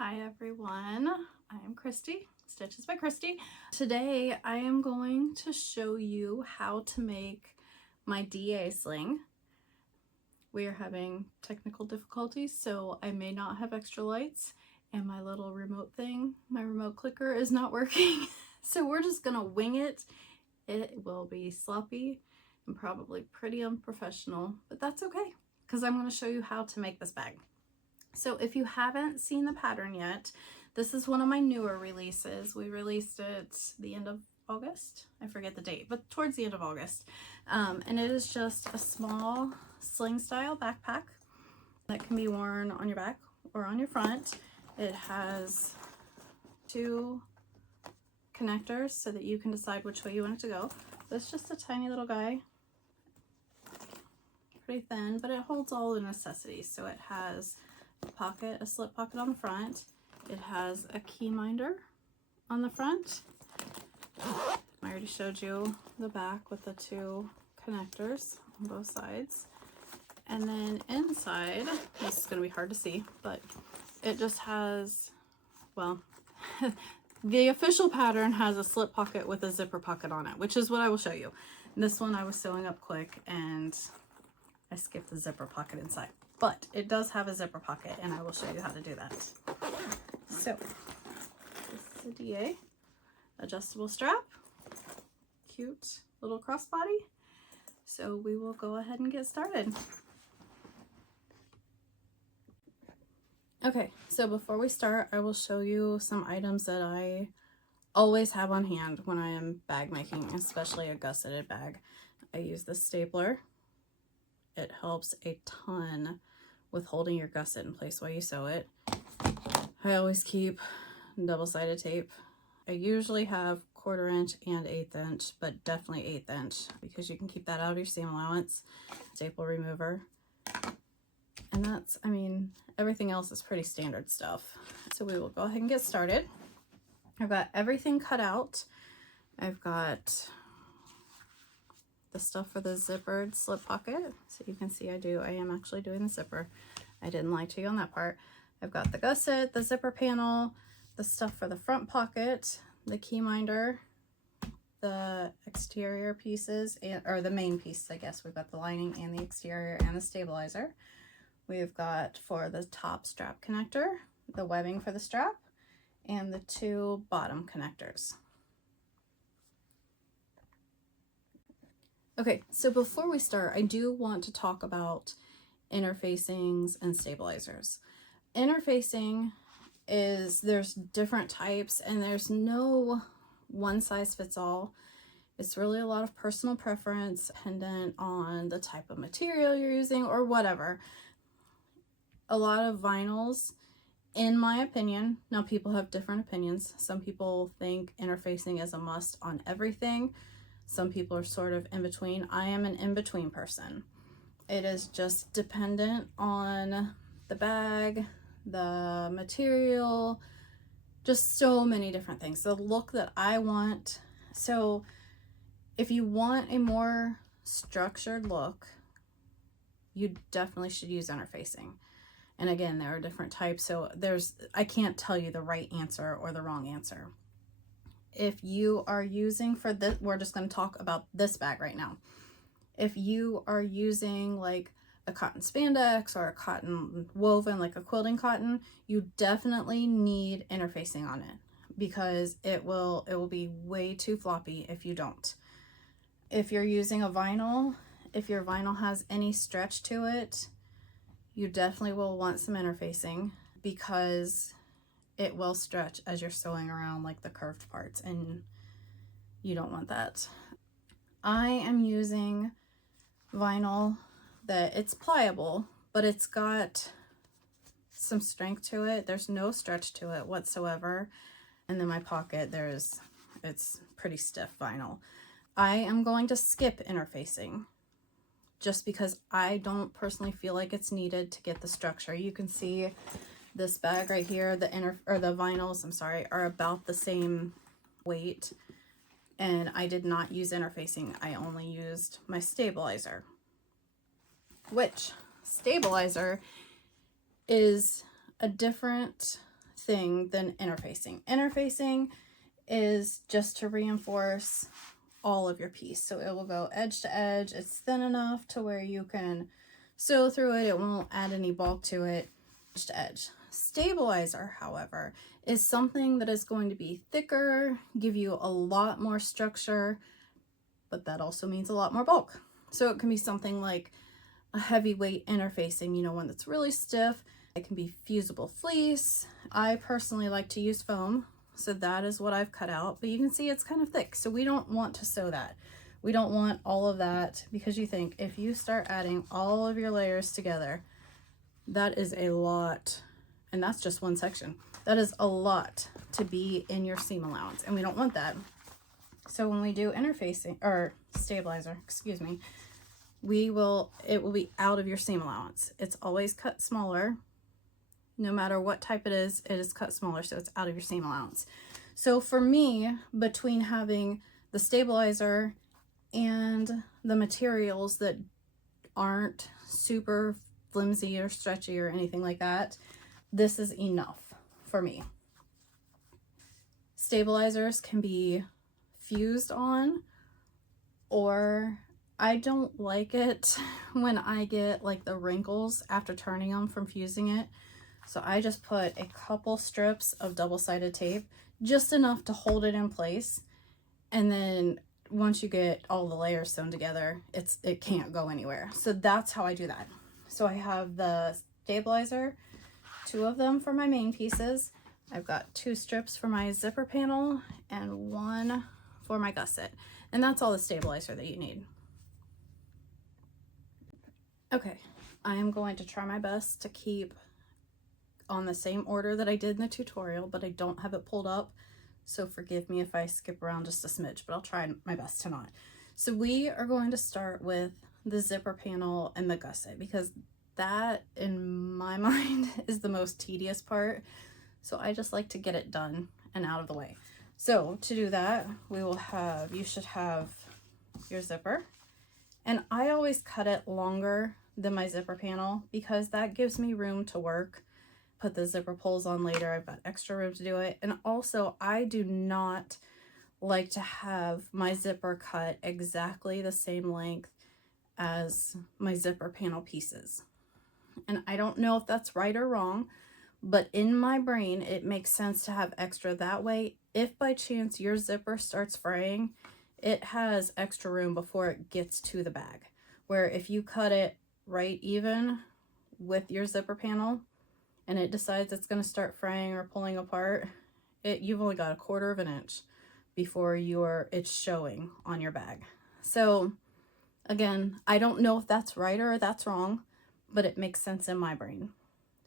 Hi everyone, I am Christy, Stitches by Christy. Today I am going to show you how to make my DA sling. We are having technical difficulties, so I may not have extra lights, and my little remote thing, my remote clicker, is not working. So we're just gonna wing it. It will be sloppy and probably pretty unprofessional, but that's okay, because I'm going to show you how to make this bag. So if you haven't seen the pattern yet, this is one of my newer releases. We released it the end of August. I forget the date, but towards the end of August. And it is just a small sling style backpack that can be worn on your back or on your front. It has two connectors so that you can decide which way you want it to go. It's just a tiny little guy, pretty thin, but it holds all the necessities. So it has a pocket, a slip pocket on the front. It has a key minder on the front. I already showed you the back with the two connectors on both sides. And then inside, this is going to be hard to see, but it just has, well, the official pattern has a slip pocket with a zipper pocket on it, which is what I will show you. This one I was sewing up quick and I skipped the zipper pocket inside, but it does have a zipper pocket and I will show you how to do that. So this is a DA, adjustable strap, cute little crossbody. So we will go ahead and get started. Okay, so before we start, I will show you some items that I always have on hand when I am bag making, especially a gusseted bag. I use this stapler. It helps a ton with holding your gusset in place while you sew it. I always keep double-sided tape. I usually have 1/4 inch and 1/8 inch, but definitely 1/8 inch because you can keep that out of your seam allowance. Staple remover. And that's, I mean, everything else is pretty standard stuff. So we will go ahead and get started. I've got everything cut out. I've got the stuff for the zippered slip pocket. So you can see I am actually doing the zipper. I didn't lie to you on that part. I've got the gusset, the zipper panel, the stuff for the front pocket, the key minder, the exterior pieces, or the main piece, I guess. We've got the lining and the exterior and the stabilizer. We've got for the top strap connector, the webbing for the strap, and the two bottom connectors. Okay, so before we start, I do want to talk about interfacings and stabilizers. Interfacing is, there's different types and there's no one size fits all. It's really a lot of personal preference dependent on the type of material you're using or whatever. A lot of vinyls, in my opinion, now people have different opinions. Some people think interfacing is a must on everything. Some people are sort of in between. I am an in-between person. It is just dependent on the bag, the material, just so many different things. The look that I want. So if you want a more structured look, you definitely should use interfacing. And again, there are different types, so I can't tell you the right answer or the wrong answer. If you are using for this, we're just going to talk about this bag right now. If you are using like a cotton spandex or a cotton woven, like a quilting cotton, you definitely need interfacing on it because it will be way too floppy if you don't. If you're using a vinyl, if your vinyl has any stretch to it, you definitely will want some interfacing because it will stretch as you're sewing around like the curved parts and you don't want that. I am using vinyl that it's pliable, but it's got some strength to it. There's no stretch to it whatsoever. And then my pocket, it's pretty stiff vinyl. I am going to skip interfacing just because I don't personally feel like it's needed to get the structure. You can see this bag right here, the vinyls, I'm sorry, are about the same weight. And I did not use interfacing. I only used my stabilizer, which stabilizer is a different thing than interfacing. Interfacing is just to reinforce all of your piece. So it will go edge to edge. It's thin enough to where you can sew through it. It won't add any bulk to it, edge to edge. Stabilizer, however, is something that is going to be thicker, give you a lot more structure, but that also means a lot more bulk. So it can be something like a heavyweight interfacing, you know, one that's really stiff. It can be fusible fleece. I personally like to use foam, so that is what I've cut out, but you can see it's kind of thick, so we don't want to sew that. We don't want all of that, because you think if you start adding all of your layers together, that is a lot, and that's just one section. That is a lot to be in your seam allowance, and we don't want that. So when we do interfacing, or stabilizer, excuse me, it will be out of your seam allowance. It's always cut smaller. No matter what type it is cut smaller, so it's out of your seam allowance. So for me, between having the stabilizer and the materials that aren't super flimsy or stretchy or anything like that, this is enough for me. Stabilizers can be fused on, or I don't like it when I get like the wrinkles after turning them from fusing it. So I just put a couple strips of double-sided tape, just enough to hold it in place. And then once you get all the layers sewn together, it can't go anywhere. So that's how I do that. So I have the stabilizer, 2 of them for my main pieces. I've got 2 strips for my zipper panel and 1 for my gusset. And that's all the stabilizer that you need. Okay, I am going to try my best to keep on the same order that I did in the tutorial, but I don't have it pulled up, so forgive me if I skip around just a smidge, but I'll try my best to not. So we are going to start with the zipper panel and the gusset, because that, in my mind, is the most tedious part. So I just like to get it done and out of the way. So to do that, you should have your zipper. And I always cut it longer than my zipper panel, because that gives me room to work. Put the zipper pulls on later. I've got extra room to do it. And also, I do not like to have my zipper cut exactly the same length as my zipper panel pieces. And I don't know if that's right or wrong, but in my brain, it makes sense to have extra. That way, if by chance your zipper starts fraying, it has extra room before it gets to the bag. Where if you cut it right even with your zipper panel, and it decides it's going to start fraying or pulling apart, you've only got 1/4 of an inch before it's showing on your bag. So again, I don't know if that's right or that's wrong, but it makes sense in my brain.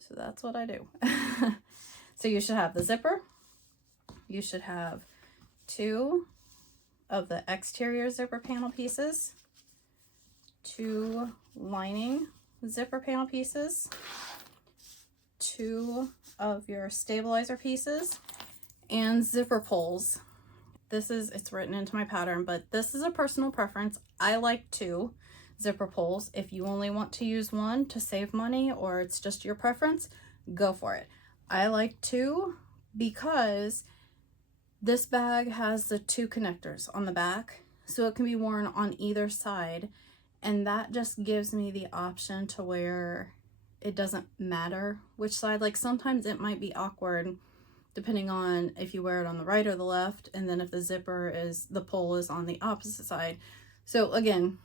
So that's what I do. So you should have the zipper. You should have 2 of the exterior zipper panel pieces, 2 lining zipper panel pieces, 2 of your stabilizer pieces, and zipper pulls. It's written into my pattern, but this is a personal preference. I like 2 zipper pulls. If you only want to use 1 to save money, or it's just your preference, go for it. I like 2 because this bag has the 2 connectors on the back, so it can be worn on either side, and that just gives me the option to where it doesn't matter which side. Like sometimes it might be awkward depending on if you wear it on the right or the left, and then if the pull is on the opposite side. So again,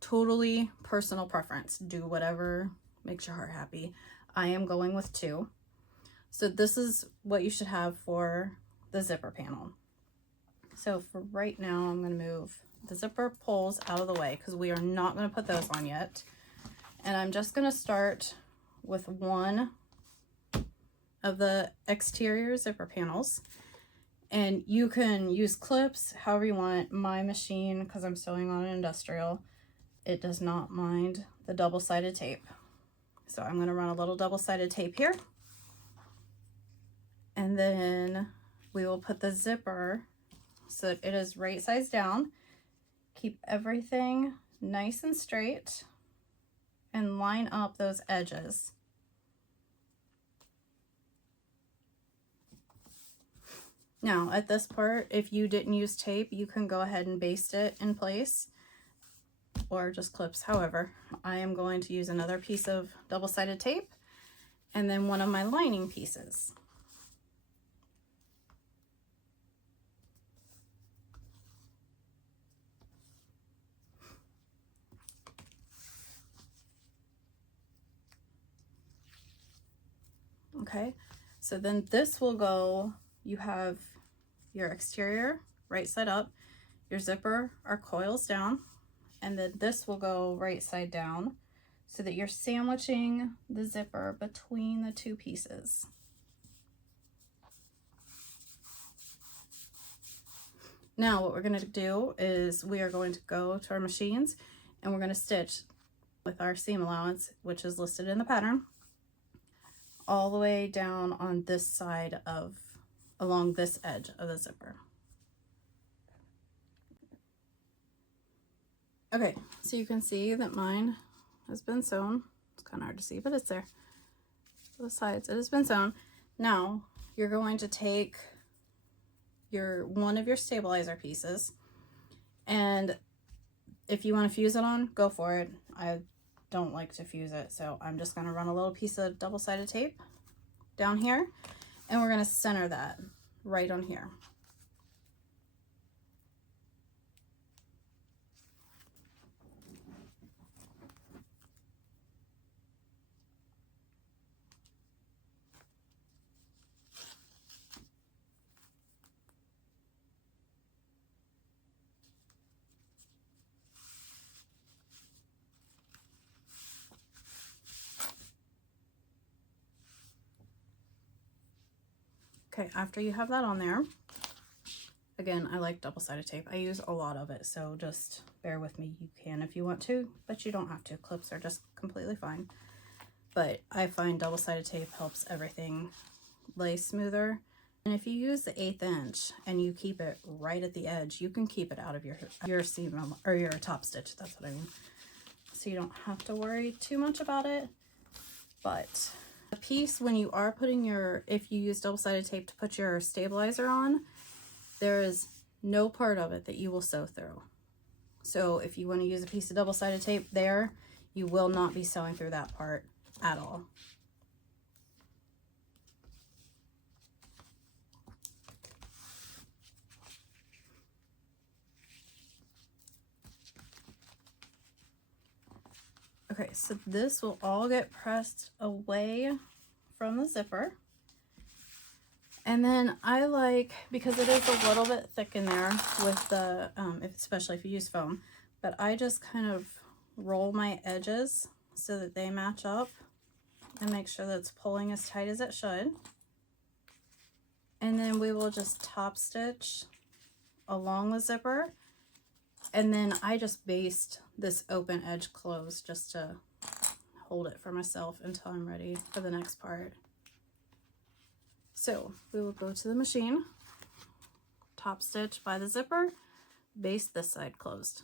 totally personal preference. Do whatever makes your heart happy. I am going with 2. So this is what you should have for the zipper panel. So for right now, I'm going to move the zipper pulls out of the way, because we are not going to put those on yet. And I'm just going to start with 1 of the exterior zipper panels, and you can use clips however you want. My machine, because I'm sewing on an industrial, it does not mind the double-sided tape, so I'm going to run a little double-sided tape here, and then we will put the zipper so that it is right sides down. Keep everything nice and straight and line up those edges. Now at this part, if you didn't use tape, you can go ahead and baste it in place or just clips. However, I am going to use another piece of double-sided tape and then one of my lining pieces. Okay, so then this will go, you have your exterior right side up, your zipper are coils down, and then this will go right side down so that you're sandwiching the zipper between the two pieces. Now what we're going to do is we are going to go to our machines and we're going to stitch with our seam allowance, which is listed in the pattern, all the way down on this side of, along this edge of the zipper. Okay, so you can see that mine has been sewn. It's kind of hard to see, but it's there. Both sides, it has been sewn. Now you're going to take one of your stabilizer pieces, and if you want to fuse it on, go for it. I don't like to fuse it, so I'm just going to run a little piece of double-sided tape down here, and we're going to center that right on here. Okay, after you have that on there, again, I like double-sided tape. I use a lot of it, so just bear with me. You can if you want to, but you don't have to. Clips are just completely fine. But I find double-sided tape helps everything lay smoother. And if you use the 1/8 inch and you keep it right at the edge, you can keep it out of your seam or your top stitch. That's what I mean. So you don't have to worry too much about it. But the piece, when you are putting if you use double-sided tape to put your stabilizer on, there is no part of it that you will sew through. So if you want to use a piece of double-sided tape there, you will not be sewing through that part at all. Okay, so this will all get pressed away from the zipper. And then I like, because it is a little bit thick in there with the, especially if you use foam, but I just kind of roll my edges so that they match up and make sure that it's pulling as tight as it should. And then we will just top stitch along the zipper. And then I just baste this open edge closed just to hold it for myself until I'm ready for the next part. So we will go to the machine, top stitch by the zipper, baste this side closed.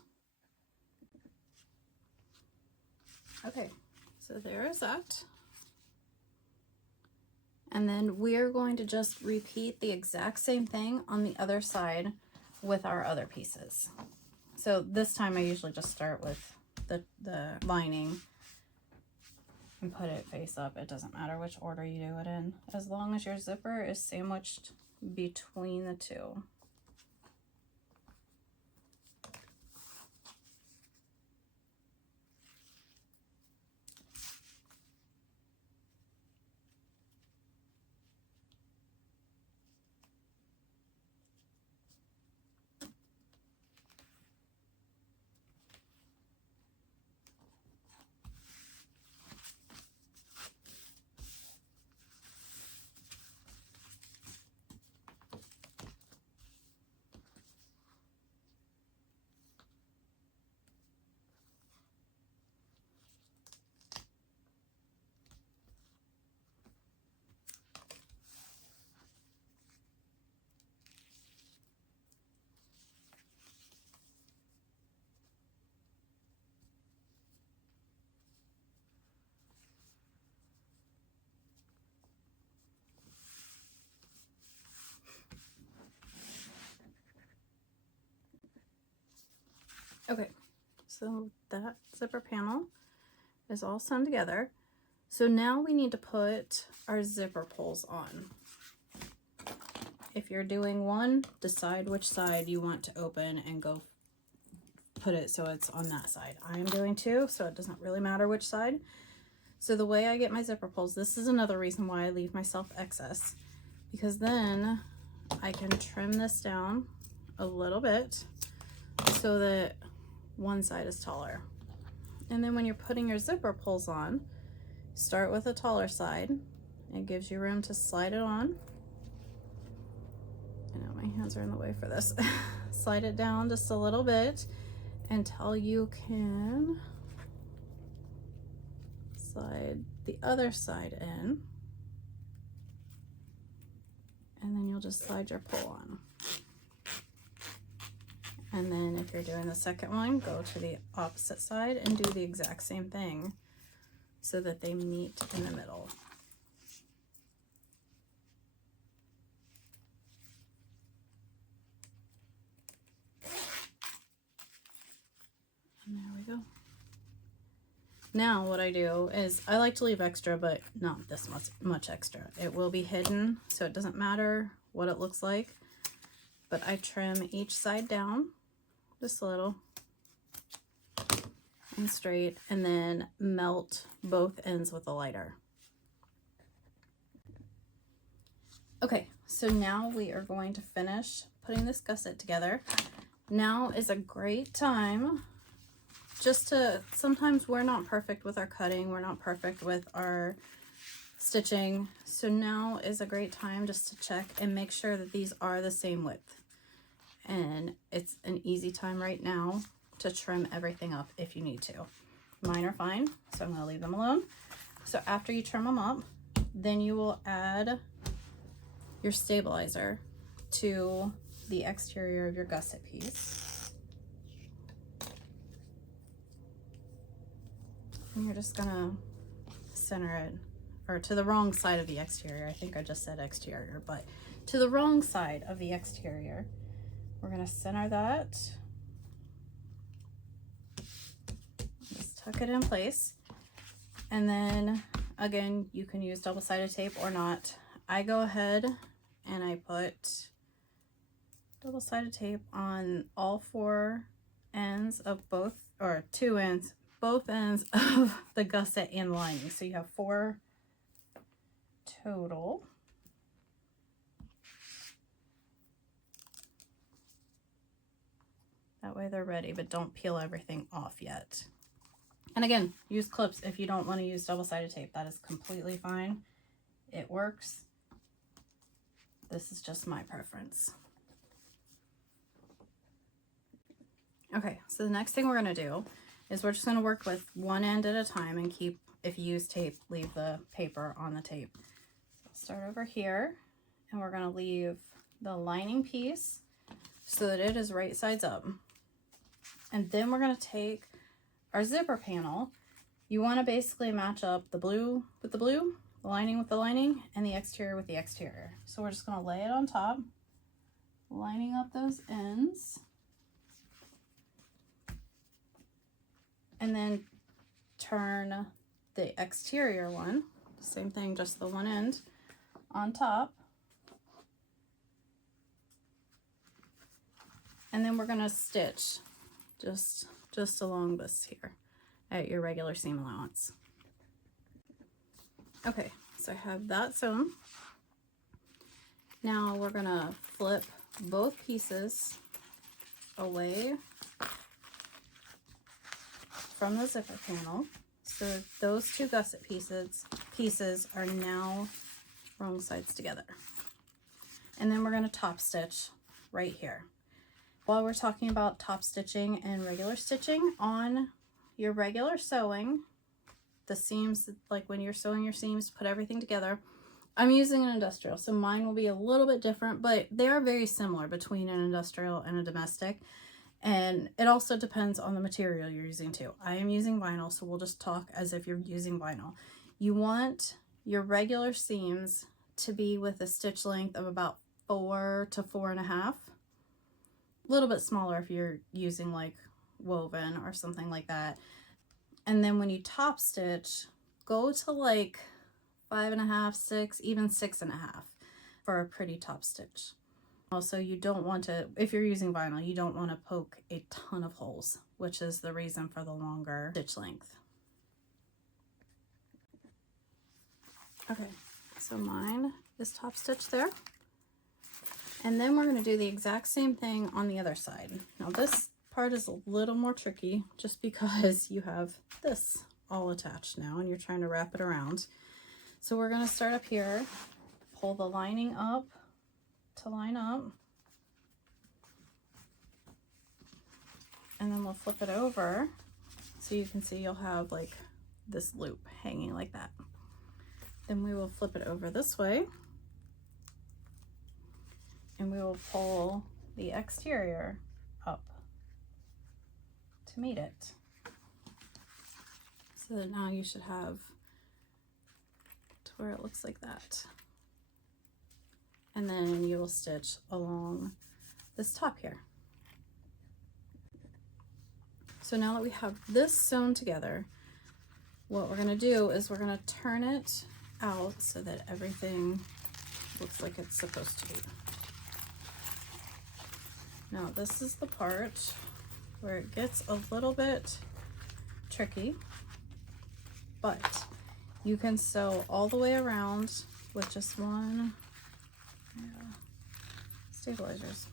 Okay, so there is that. And then we're going to just repeat the exact same thing on the other side with our other pieces. So this time I usually just start with the lining and put it face up. It doesn't matter which order you do it in, as long as your zipper is sandwiched between the two. Okay, so that zipper panel is all sewn together. So now we need to put our zipper pulls on. If you're doing one, decide which side you want to open and go put it so it's on that side. I am doing two, so it doesn't really matter which side. So the way I get my zipper pulls, this is another reason why I leave myself excess, because then I can trim this down a little bit so that one side is taller. And then when you're putting your zipper pulls on, start with a taller side. It gives you room to slide it on. I know my hands are in the way for this. Slide it down just a little bit until you can slide the other side in, and then you'll just slide your pull on. And then if you're doing the second one, go to the opposite side and do the exact same thing so that they meet in the middle. And there we go. Now what I do is I like to leave extra, but not this much extra. It will be hidden, so it doesn't matter what it looks like. But I trim each side down just a little and straight, and then melt both ends with a lighter. Okay, so now we are going to finish putting this gusset together. Now is a great time just to, sometimes we're not perfect with our cutting, we're not perfect with our stitching, so now is a great time just to check and make sure that these are the same width. And it's an easy time right now to trim everything up if you need to. Mine are fine, so I'm going to leave them alone. So after you trim them up, then you will add your stabilizer to the exterior of your gusset piece. And you're just gonna center it, or to the wrong side of the exterior. I think I just said exterior, but to the wrong side of the exterior. We're gonna center that. Just tuck it in place. And then again, you can use double-sided tape or not. I go ahead and I put double-sided tape on all four ends of both, or two ends, both ends of the gusset and lining. So you have 4 total. That way they're ready, but don't peel everything off yet. And again, use clips if you don't want to use double-sided tape. That is completely fine. It works. This is just my preference. Okay, so the next thing we're going to do is we're just going to work with one end at a time and keep, if you use tape, leave the paper on the tape. So start over here, and we're going to leave the lining piece so that it is right sides up. And then we're going to take our zipper panel. You want to basically match up the blue with the blue, the lining with the lining, and the exterior with the exterior. So we're just going to lay it on top, lining up those ends. And then turn the exterior one, same thing, just the one end on top. And then we're gonna stitch just along this here at your regular seam allowance. Okay, so I have that sewn. Now we're gonna flip both pieces away from the zipper panel. So those two gusset pieces are now wrong sides together. And then we're going to top stitch right here. While we're talking about top stitching and regular stitching, on your regular sewing, the seams, like when you're sewing your seams, put everything together, I'm using an industrial, so mine will be a little bit different, but they are very similar between an industrial and a domestic. And it also depends on the material you're using too. I am using vinyl, so we'll just talk as if you're using vinyl. You want your regular seams to be with a stitch length of about 4 to 4.5. A little bit smaller if you're using like woven or something like that. And then when you top stitch, go to like 5.5, 6, even 6.5 for a pretty top stitch. Also, you don't want to, if you're using vinyl, you don't want to poke a ton of holes, which is the reason for the longer stitch length. Okay, so mine is top stitch there. And then we're going to do the exact same thing on the other side. Now this part is a little more tricky just because you have this all attached now and you're trying to wrap it around. So we're going to start up here, pull the lining up to line up, and then we'll flip it over so you can see you'll have like this loop hanging like that. Then we will flip it over this way and we will pull the exterior up to meet it. So that now you should have to where it looks like that. And then you will stitch along this top here. So now that we have this sewn together, what we're gonna do is we're gonna turn it out so that everything looks like it's supposed to be. Now this is the part where it gets a little bit tricky, but you can sew all the way around with just one, stabilizers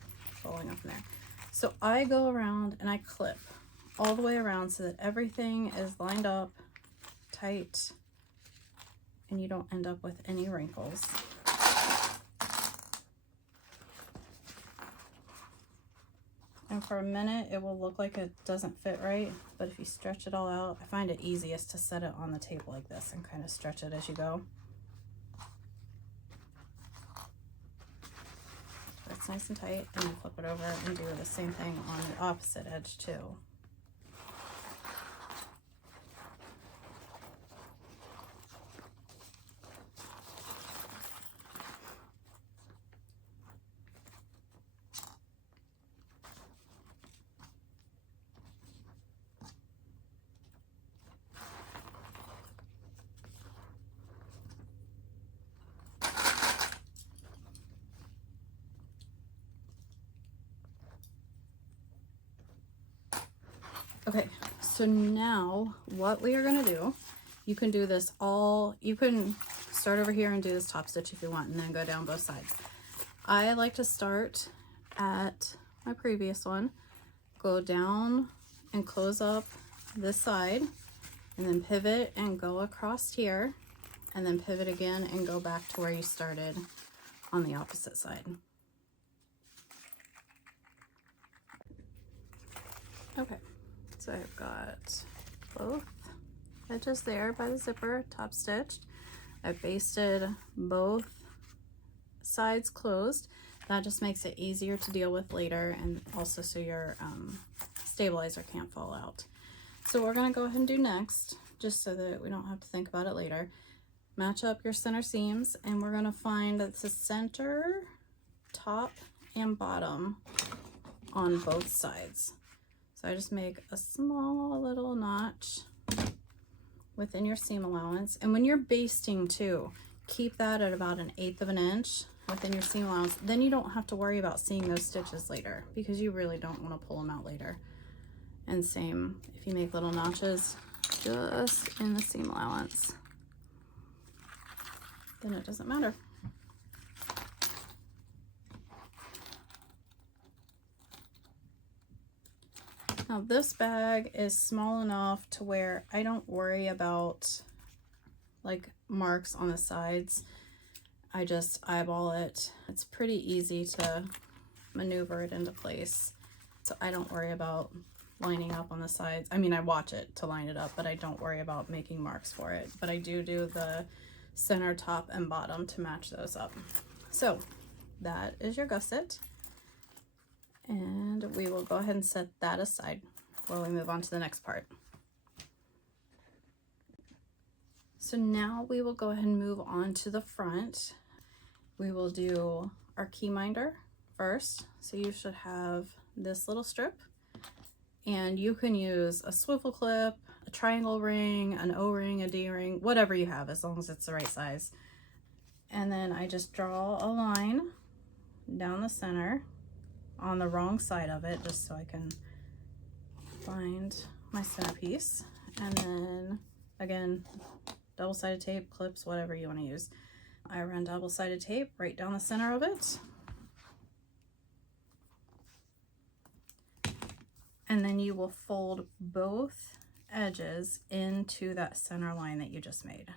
falling up in there. So I go around and I clip all the way around so that everything is lined up tight and you don't end up with any wrinkles. And for a minute it will look like it doesn't fit right, but if you stretch it all out, I find it easiest to set it on the table like this and kind of stretch it as you go. It's nice and tight, and then flip it over and do the same thing on the opposite edge too. Okay, so now what we are going to do, you can do this all, you can start over here and do this top stitch if you want and then go down both sides. I like to start at my previous one, go down and close up this side and then pivot and go across here and then pivot again and go back to where you started on the opposite side. Okay. So I've got both edges there by the zipper, top stitched. I've basted both sides closed. That just makes it easier to deal with later, and also so your stabilizer can't fall out. So we're gonna go ahead and do next, just so that we don't have to think about it later. Match up your center seams, and we're gonna find the center, top, and bottom on both sides. So I just make a small little notch within your seam allowance. And when you're basting too, keep that at about 1/8 of an inch within your seam allowance. Then you don't have to worry about seeing those stitches later because you really don't want to pull them out later. And same if you make little notches just in the seam allowance, then it doesn't matter. Now this bag is small enough to where I don't worry about like marks on the sides. I just eyeball it. It's pretty easy to maneuver it into place. So I don't worry about lining up on the sides. I mean, I watch it to line it up, but I don't worry about making marks for it. But I do the center, top, and bottom to match those up. So that is your gusset. And we will go ahead and set that aside while we move on to the next part. So now we will go ahead and move on to the front. We will do our key minder first. So you should have this little strip, And you can use a swivel clip, a triangle ring, an O-ring, a D-ring, whatever you have, as long as it's the right size. And then I just draw a line down the center on the wrong side of it, just so I can find my centerpiece. And then again, double-sided tape, clips, whatever you want to use. I run double-sided tape right down the center of it. And then you will fold both edges into that center line that you just made.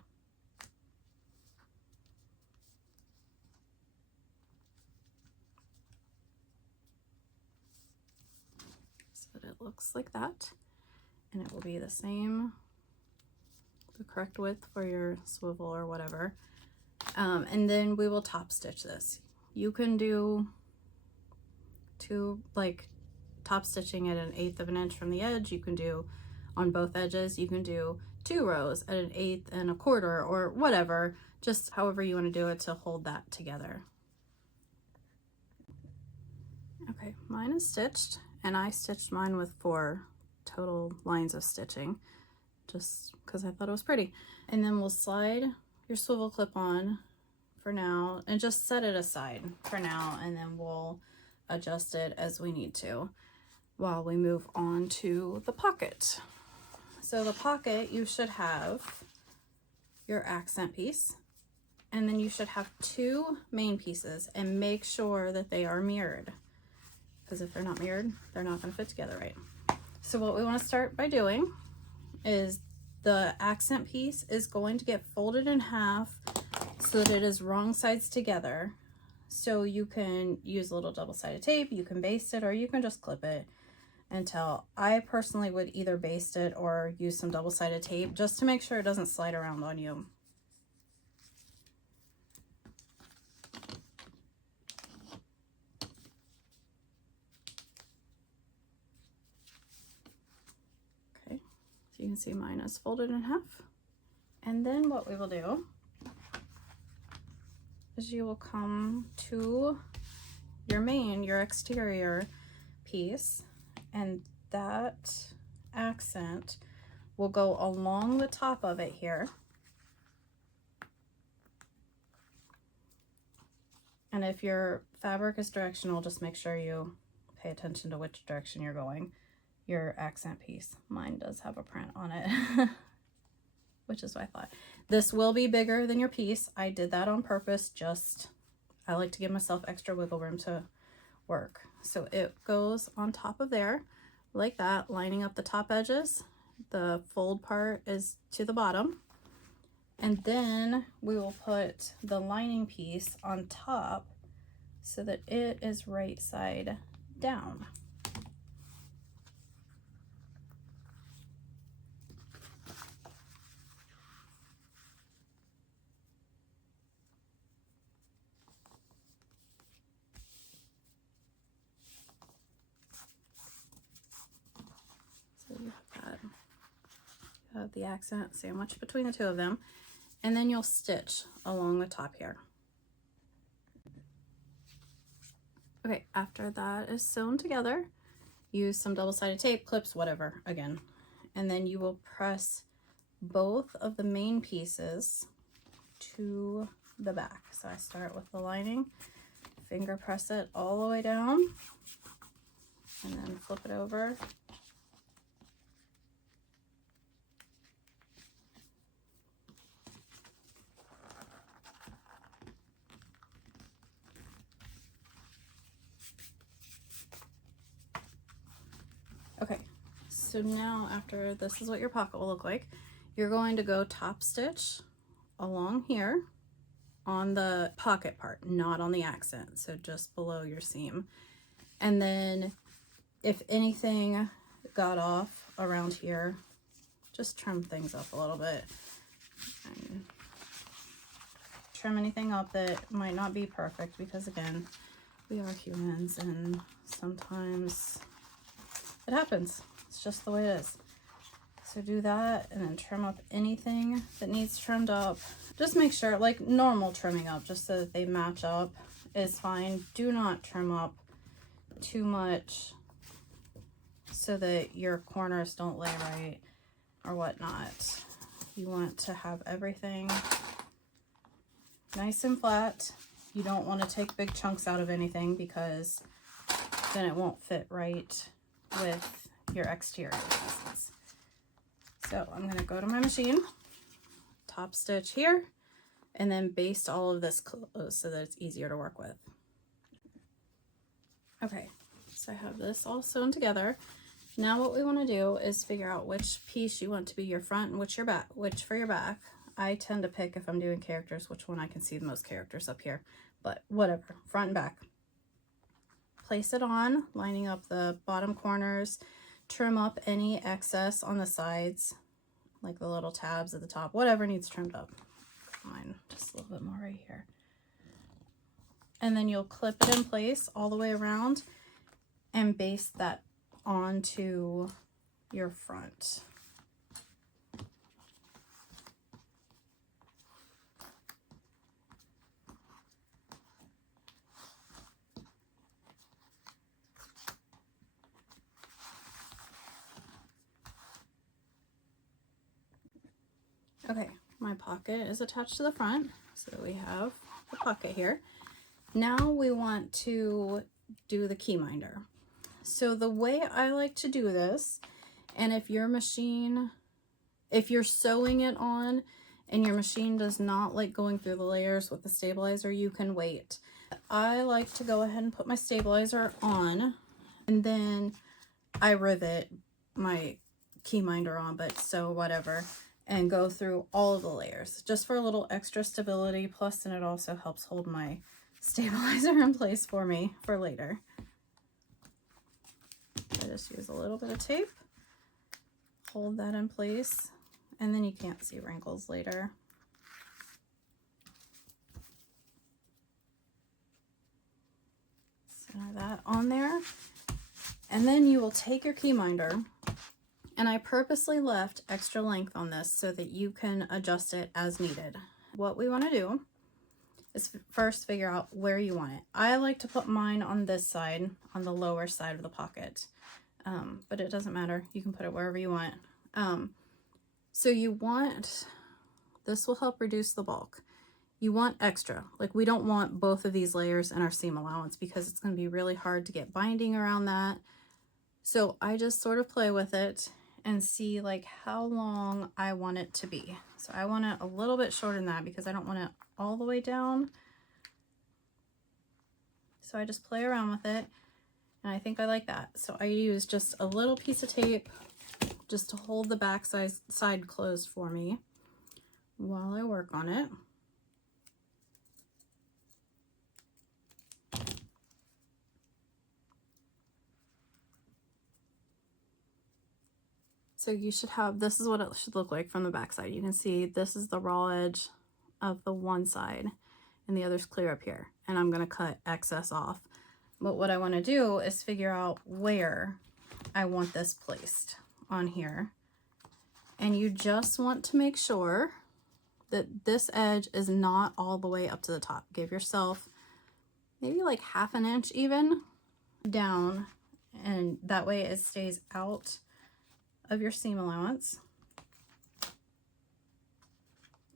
So that it looks like that. And it will be the same, the correct width for your swivel or whatever. And then we will top stitch this. You can do top stitching at 1/8 of an inch from the edge. You can do on both edges. You can do 2 rows at 1/8 and 1/4 or whatever, just however you want to do it to hold that together. Okay, mine is stitched, and I stitched mine with 4 total lines of stitching just because I thought it was pretty. And then we'll slide your swivel clip on for now and just set it aside for now, and then we'll adjust it as we need to while we move on to the pocket. So the pocket, you should have your accent piece, and then you should have 2 main pieces, and make sure that they are mirrored, because if they're not mirrored, they're not going to fit together right. So what we want to start by doing is the accent piece is going to get folded in half so that it is wrong sides together. So you can use a little double-sided tape, you can baste it, or you can just clip it until, I personally would either baste it or use some double-sided tape just to make sure it doesn't slide around on you. Okay, so you can see mine is folded in half. And then what we will do is you will come to your exterior piece, and that accent will go along the top of it here. And if your fabric is directional, just make sure you pay attention to which direction you're going. Your accent piece, mine does have a print on it, which is what I thought. This will be bigger than your piece. I did that on purpose, I like to give myself extra wiggle room to work. So it goes on top of there like that, lining up the top edges. The fold part is to the bottom, and then we will put the lining piece on top so that it is right side down. Of the accent sandwich between the 2 of them, and then you'll stitch along the top here. Okay, after that is sewn together, use some double-sided tape, clips, whatever, again, and then you will press both of the main pieces to the back. So I start with the lining, finger press it all the way down, and then flip it over. Okay, so now after this is what your pocket will look like. You're going to go top stitch along here on the pocket part, not on the accent, so just below your seam. And then if anything got off around here, just trim things up a little bit. And trim anything up that might not be perfect, because again, we are humans and sometimes it happens. It's just the way it is. So do that, and then trim up anything that needs trimmed up. Just make sure, like normal trimming up, just so that they match up is fine. Do not trim up too much so that your corners don't lay right or whatnot. You want to have everything nice and flat. You don't want to take big chunks out of anything because then it won't fit right with your exterior pieces. So I'm going to go to my machine, top stitch here, and then baste all of this close so that it's easier to work with. Okay, so I have this all sewn together. Now what we want to do is figure out which piece you want to be your front and which for your back. I tend to pick, if I'm doing characters, which one I can see the most characters up here, but whatever, front and back. Place it on, lining up the bottom corners, trim up any excess on the sides, like the little tabs at the top, whatever needs trimmed up. Fine, just a little bit more right here. And then you'll clip it in place all the way around and baste that onto your front. Okay, my pocket is attached to the front, so we have the pocket here. Now we want to do the key minder. So the way I like to do this, and if you're sewing it on and your machine does not like going through the layers with the stabilizer, you can wait. I like to go ahead and put my stabilizer on, and then I rivet my key minder on, but so whatever, and go through all of the layers just for a little extra stability. Plus, then it also helps hold my stabilizer in place for me for later. I just use a little bit of tape, hold that in place, and then you can't see wrinkles later. Center that on there, and then you will take your key minder, and I purposely left extra length on this so that you can adjust it as needed. What we want to do is first figure out where you want it. I like to put mine on this side, on the lower side of the pocket, but it doesn't matter. You can put it wherever you want. So you want, this will help reduce the bulk. You want extra, like we don't want both of these layers in our seam allowance because it's going to be really hard to get binding around that. So I just sort of play with it and see like how long I want it to be. So I want it a little bit shorter than that because I don't want it all the way down. So I just play around with it, and I think I like that. So I use just a little piece of tape just to hold the back side closed for me while I work on it. So you should have, this is what it should look like from the back side. You can see this is the raw edge of the one side and the other's clear up here. And I'm gonna cut excess off. But what I wanna do is figure out where I want this placed on here. And you just want to make sure that this edge is not all the way up to the top. Give yourself maybe like ½ an inch even down, and that way it stays out of your seam allowance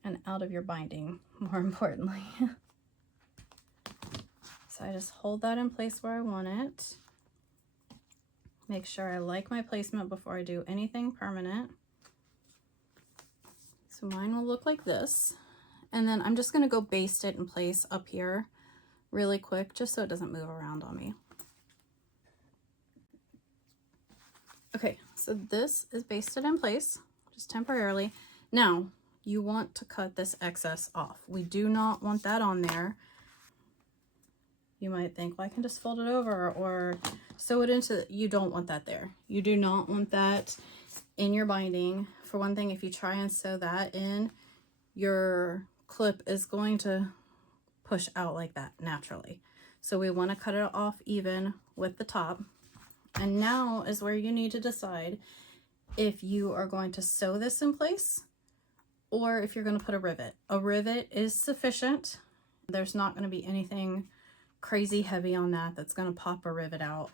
and out of your binding, more importantly. So I just hold that in place where I want it. Make sure I like my placement before I do anything permanent. So mine will look like this. And then I'm just gonna go baste it in place up here really quick, just so it doesn't move around on me. Okay, so this is basted in place, just temporarily. Now, you want to cut this excess off. We do not want that on there. You might think, well, I can just fold it over or sew it into, you don't want that there. You do not want that in your binding. For one thing, if you try and sew that in, your clip is going to push out like that naturally. So we want to cut it off even with the top. And now is where you need to decide if you are going to sew this in place or if you're going to put a rivet. A rivet is sufficient. There's not going to be anything crazy heavy on that that's going to pop a rivet out.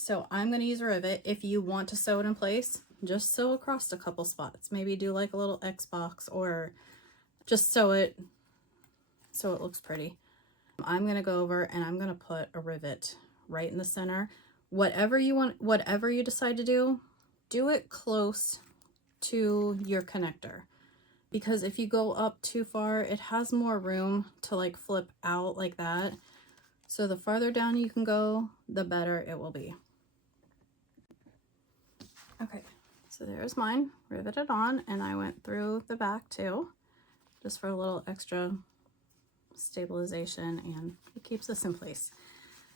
So I'm going to use a rivet. If you want to sew it in place, just sew across a couple spots. Maybe do like a little X box, or just sew it so it looks pretty. I'm going to go over and I'm going to put a rivet right in the center. Whatever you want, whatever you decide to do it close to your connector, because if you go up too far, it has more room to like flip out like that. So the farther down you can go, the better it will be. Okay, so there's mine riveted on, and I went through the back too, just for a little extra stabilization, and it keeps us in place.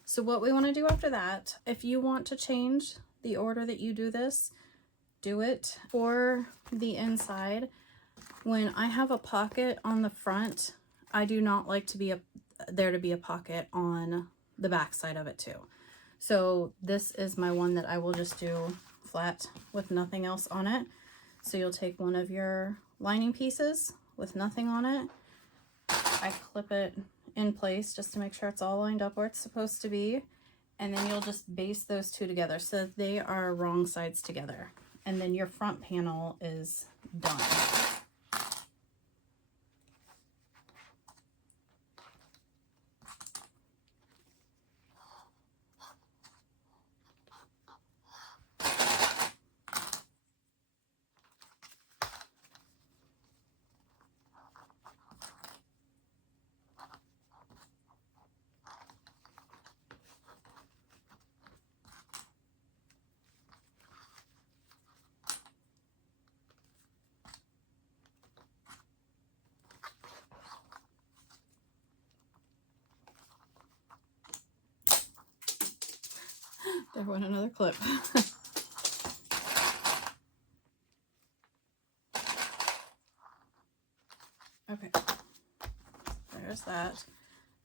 So what we want to do after that, if you want to change the order that you do this, do it. For the inside, when I have a pocket on the front, I do not like to be there to be a pocket on the back side of it too. So this is my one that I will just do flat with nothing else on it. So you'll take one of your lining pieces with nothing on it. I clip it in place just to make sure it's all lined up where it's supposed to be. And then you'll just baste those two together so that they are wrong sides together. And then your front panel is done. There went another clip. Okay, there's that.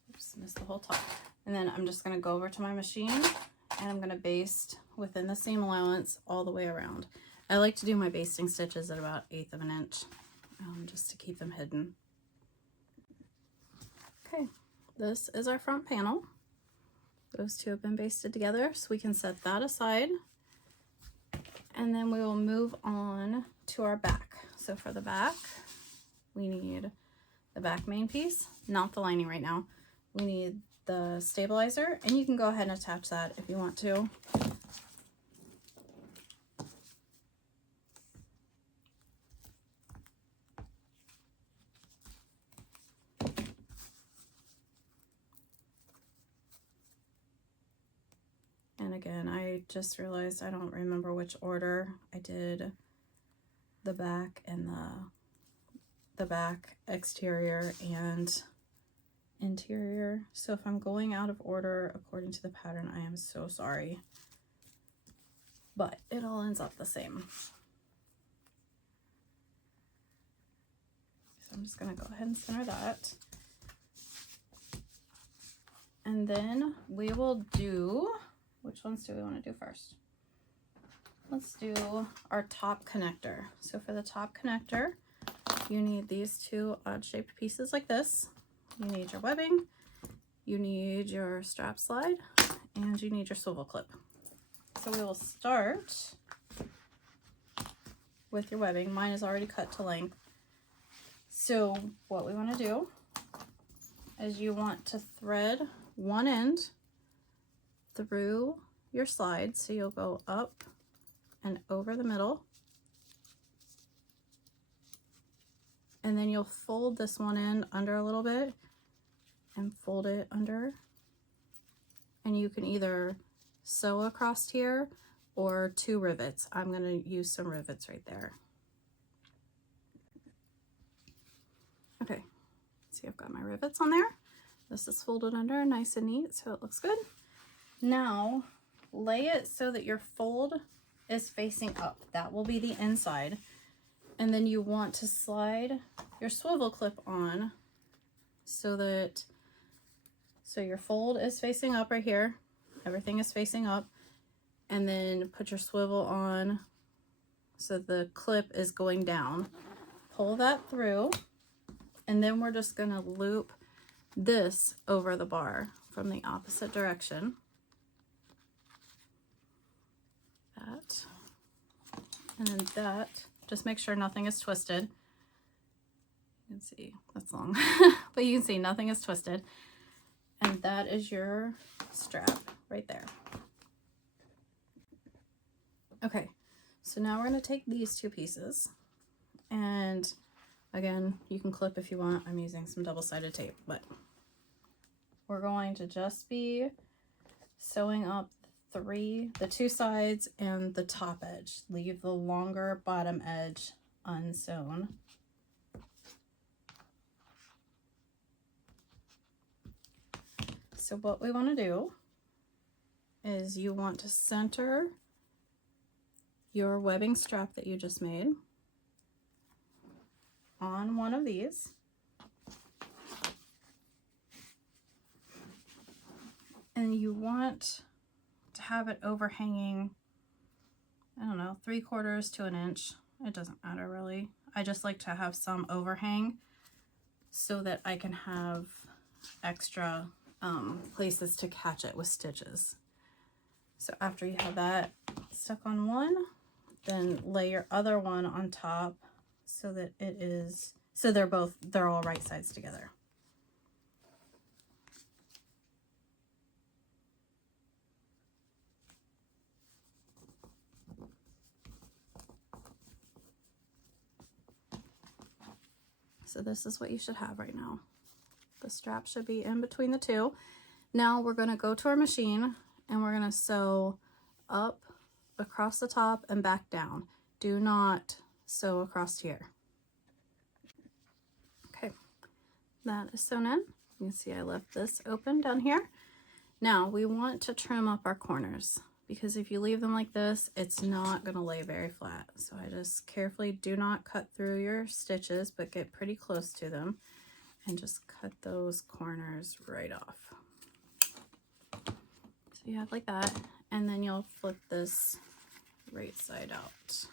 Oops, missed the whole top. And then I'm just gonna go over to my machine and I'm gonna baste within the seam allowance all the way around. I like to do my basting stitches at about 1/8 of an inch, just to keep them hidden. Okay, this is our front panel. Those two have been basted together, so we can set that aside. And then we will move on to our back. So for the back, we need the back main piece, not the lining right now. We need the stabilizer, and you can go ahead and attach that if you want to. And again, I just realized I don't remember which order I did the back and the back exterior and interior. So if I'm going out of order according to the pattern, I am so sorry, but it all ends up the same. So I'm just gonna go ahead and center that. And then we will do, which ones do we want to do first? Let's do our top connector. So for the top connector, you need these two odd-shaped pieces like this. You need your webbing, you need your strap slide, and you need your swivel clip. So we will start with your webbing. Mine is already cut to length. So what we want to do is you want to thread one end through your slide. So you'll go up and over the middle, and then you'll fold this one end under a little bit and fold it under, and you can either sew across here or 2 rivets. I'm going to use some rivets right there. Okay, see, I've got my rivets on there. This is folded under nice and neat, so it looks good. Now lay it so that your fold is facing up. That will be the inside. And then you want to slide your swivel clip on so your fold is facing up right here. Everything is facing up. And then put your swivel on so the clip is going down. Pull that through, and then we're just going to loop this over the bar from the opposite direction. that. And then that, just make sure nothing is twisted. You can see, that's long, but you can see nothing is twisted. And that is your strap right there. Okay, so now we're going to take these two pieces, and again, you can clip if you want. I'm using some double-sided tape, but we're going to just be sewing up the two sides and the top edge. Leave the longer bottom edge unsewn. So what we want to do is you want to center your webbing strap that you just made on one of these. And you want to have it overhanging, I don't know, 3/4 to an inch. It doesn't matter really. I just like to have some overhang so that I can have extra places to catch it with stitches. So after you have that stuck on one, then lay your other one on top so that it is, so they're all right sides together. So this is what you should have right now. The strap should be in between the two. Now we're going to go to our machine and we're going to sew up across the top and back down. Do not sew across here. Okay, that is sewn in. You can see I left this open down here. Now we want to trim up our corners, because if you leave them like this, it's not going to lay very flat. So I just carefully do not cut through your stitches, but get pretty close to them and just cut those corners right off. So you have like that, and then you'll flip this right side out.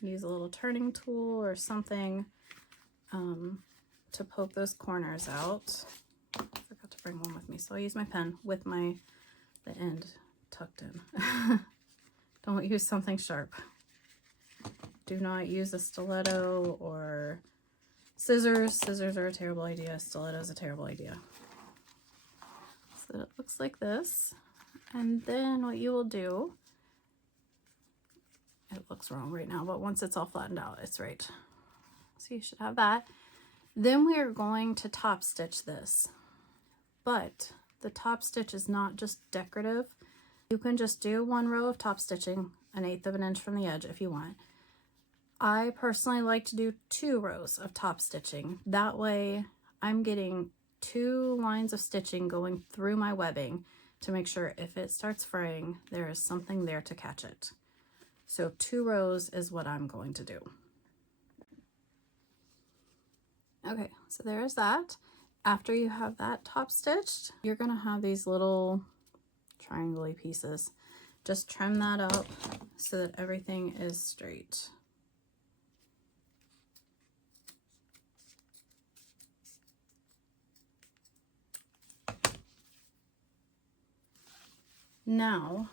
Use a little turning tool or something to poke those corners out. I forgot to bring one with me, so I'll use my pen with the end tucked in. Don't use something sharp. Do not use a stiletto or scissors. Scissors are a terrible idea. Stiletto is a terrible idea. So it looks like this. And then what you will do, it looks wrong right now, but once it's all flattened out, it's right. So you should have that. Then we are going to top stitch this. But the top stitch is not just decorative. You can just do one row of top stitching, 1/8 of an inch from the edge if you want. I personally like to do 2 rows of top stitching. That way I'm getting 2 lines of stitching going through my webbing to make sure if it starts fraying, there is something there to catch it. So 2 rows is what I'm going to do. Okay, so there's that. After you have that top stitched, you're going to have these little triangle-y pieces. Just trim that up so that everything is straight. Now,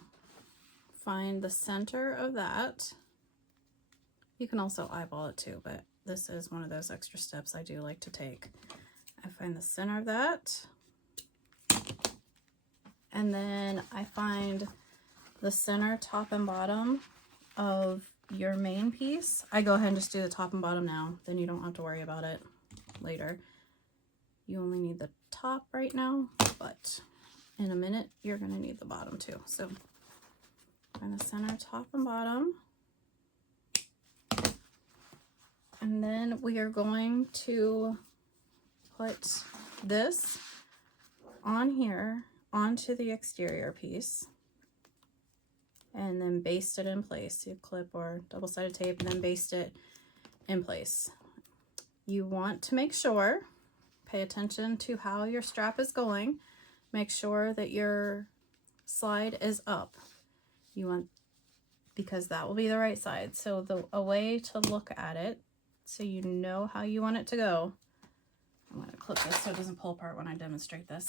find the center of that. You can also eyeball it too, but this is one of those extra steps I do like to take. I find the center of that, and then I find the center top and bottom of your main piece. I go ahead and just do the top and bottom now, then you don't have to worry about it later. You only need the top right now, but in a minute you're going to need the bottom too. So find the center top and bottom, and then we are going to put this on here onto the exterior piece and then baste it in place. You clip or double-sided tape and then baste it in place. You want to make sure, pay attention to how your strap is going. Make sure that your slide is up. You want, because that will be the right side. So a way to look at it so you know how you want it to go. I'm going to clip this so it doesn't pull apart when I demonstrate this.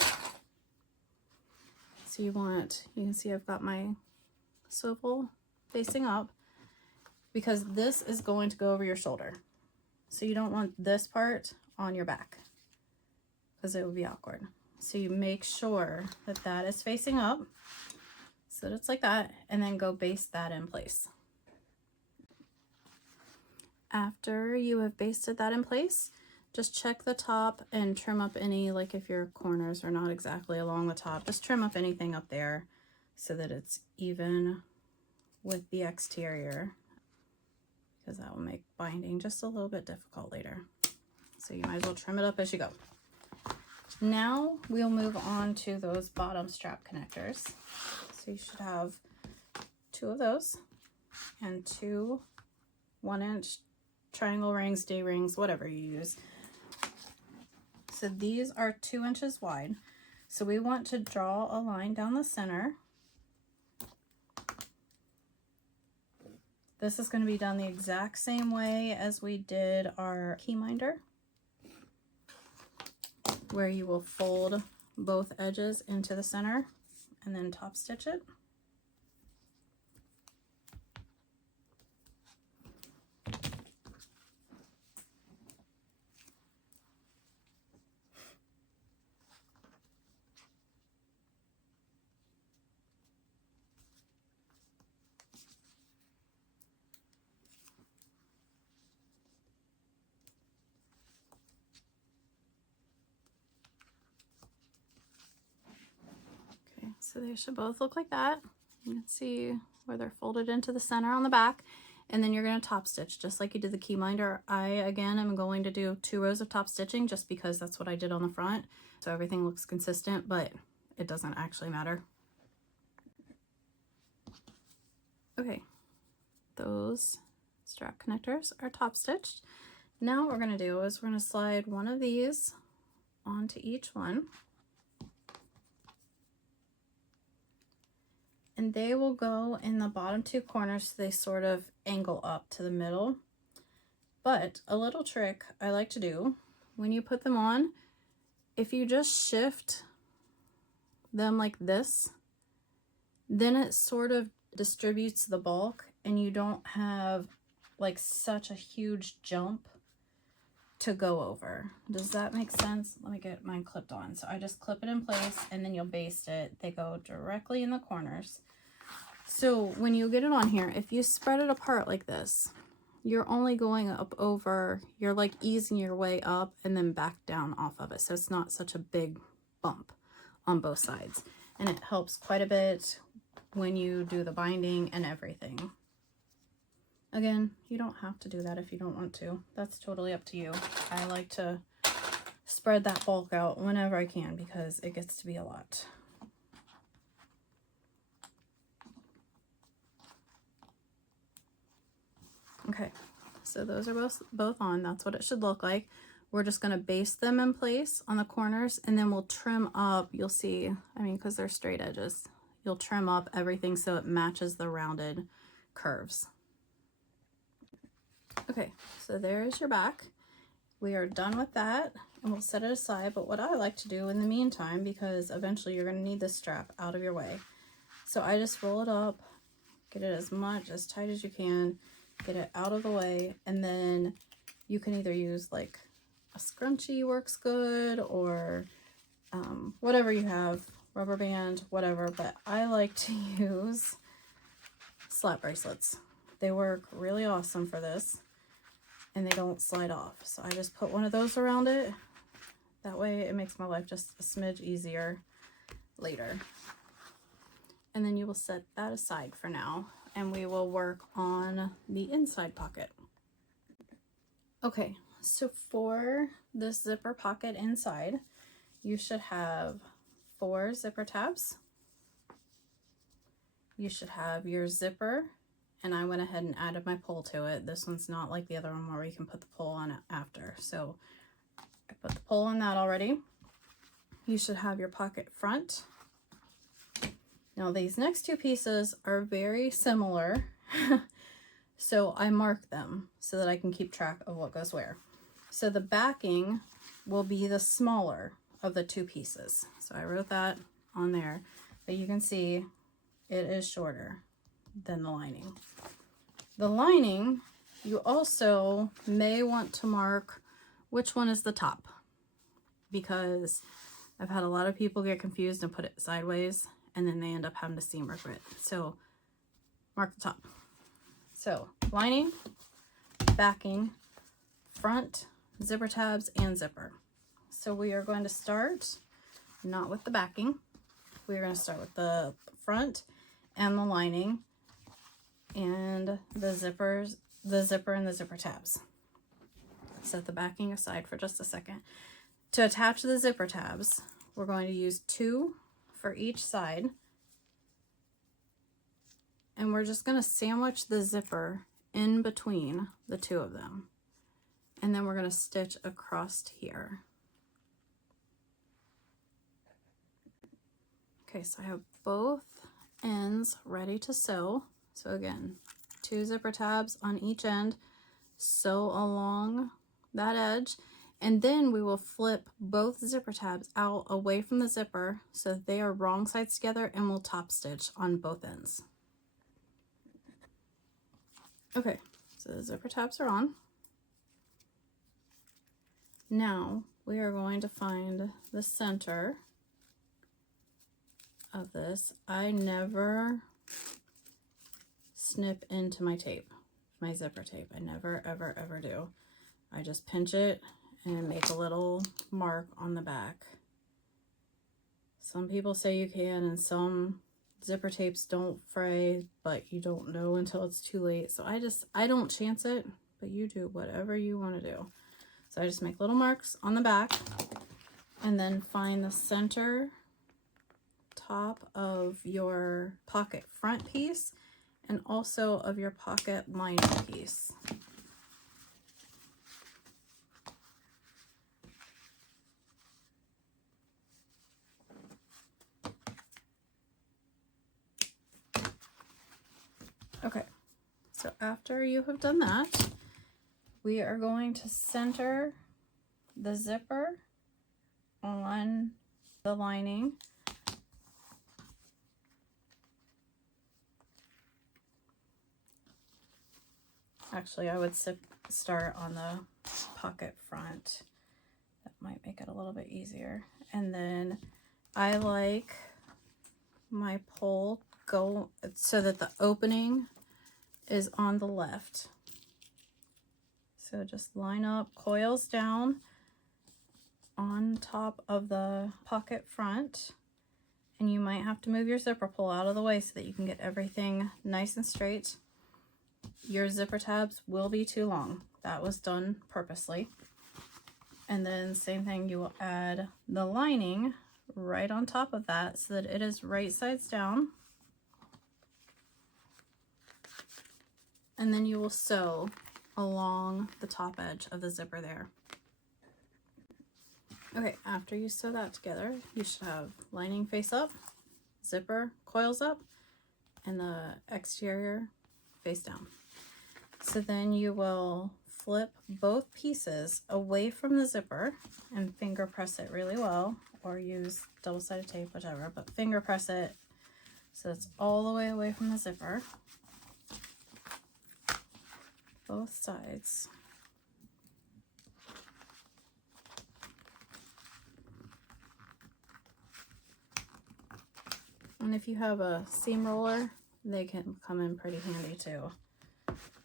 So you can see I've got my swivel facing up because this is going to go over your shoulder. So you don't want this part on your back because it would be awkward. So you make sure that that is facing up so that it's like that, and then go baste that in place. After you have basted that in place, just check the top and trim up any, like if your corners are not exactly along the top, just trim up anything up there so that it's even with the exterior, because that will make binding just a little bit difficult later. So you might as well trim it up as you go. Now we'll move on to those bottom strap connectors. So you should have 2 of those and 2 1-inch triangle rings, D-rings, whatever you use. So these are 2 inches wide. So we want to draw a line down the center. This is going to be done the exact same way as we did our key minder, where you will fold both edges into the center and then top stitch it. So they should both look like that. You can see where they're folded into the center on the back, and then you're going to top stitch just like you did the key minder. I again am going to do 2 rows of top stitching just because that's what I did on the front, so everything looks consistent, but it doesn't actually matter. Okay, those strap connectors are top stitched. Now what we're going to do is we're going to slide one of these onto each one. And they will go in the bottom 2 corners, so they sort of angle up to the middle. But a little trick I like to do when you put them on, if you just shift them like this, then it sort of distributes the bulk and you don't have like such a huge jump to go over. Does that make sense? Let me get mine clipped on. So I just clip it in place and then you'll baste it. They go directly in the corners. So when you get it on here, if you spread it apart like this, you're only going up over, you're like easing your way up and then back down off of it. So it's not such a big bump on both sides. And it helps quite a bit when you do the binding and everything. Again, you don't have to do that if you don't want to. That's totally up to you. I like to spread that bulk out whenever I can because it gets to be a lot. Okay, so those are both on. That's what it should look like. We're just going to baste them in place on the corners, and then we'll trim up. You'll see, I mean, because they're straight edges, you'll trim up everything so it matches the rounded curves. Okay, so there's your back. We are done with that, and we'll set it aside. But what I like to do in the meantime, because eventually you're going to need this strap out of your way, so I just roll it up, get it as tight as you can, get it out of the way, and then you can either use like a scrunchie works good, or whatever you have, rubber band, whatever, but I like to use slap bracelets. They work really awesome for this, and they don't slide off. So I just put one of those around it. That way it makes my life just a smidge easier later. And then you will set that aside for now, and we will work on the inside pocket. Okay, so for this zipper pocket inside, you should have 4 zipper tabs. You should have your zipper, and I went ahead and added my pole to it. This one's not like the other one where we can put the pole on it after. So I put the pole on that already. You should have your pocket front. Now these next 2 pieces are very similar, so I mark them so that I can keep track of what goes where. So the backing will be the smaller of the 2 pieces. So I wrote that on there. but you can see it is shorter than the lining. The lining, you also may want to mark which one is the top, because I've had a lot of people get confused and put it sideways, and then they end up having to seam rip it. So mark the top. So lining, backing, front, zipper tabs, and zipper. So we are going to start not with the backing. We're going to start with the front and the lining and the zippers, the zipper and the zipper tabs. Set the backing aside for just a second. To attach the zipper tabs, we're going to use 2 for each side. And we're just going to sandwich the zipper in between the 2 of them. And then we're going to stitch across here. Okay, so I have both ends ready to sew. So again, 2 zipper tabs on each end, sew along that edge, and then we will flip both zipper tabs out away from the zipper so that they are wrong sides together, and we'll top stitch on both ends. Okay, so the zipper tabs are on. Now we are going to find the center of this. I never snip into my tape, my zipper tape. I never, ever, ever do. I just pinch it and make a little mark on the back. Some people say you can, and some zipper tapes don't fray, but you don't know until it's too late. So I don't chance it, but you do whatever you want to do. So I just make little marks on the back and then find the center top of your pocket front piece and also of your pocket lining piece. Okay, so after you have done that, we are going to center the zipper on the lining. Actually, I would start on the pocket front. That might make it a little bit easier. And then I like my pole go so that the opening is on the left. So just line up, coils down on top of the pocket front, and you might have to move your zipper pull out of the way so that you can get everything nice and straight. Your zipper tabs will be too long. That was done purposely. And then same thing, you will add the lining right on top of that so that it is right sides down. And then you will sew along the top edge of the zipper there. Okay, after you sew that together, you should have lining face up, zipper coils up, and the exterior face down. So then you will flip both pieces away from the zipper and finger press it really well, or use double-sided tape, whichever, but finger press it so it's all the way away from the zipper. Both sides. And if you have a seam roller, they can come in pretty handy too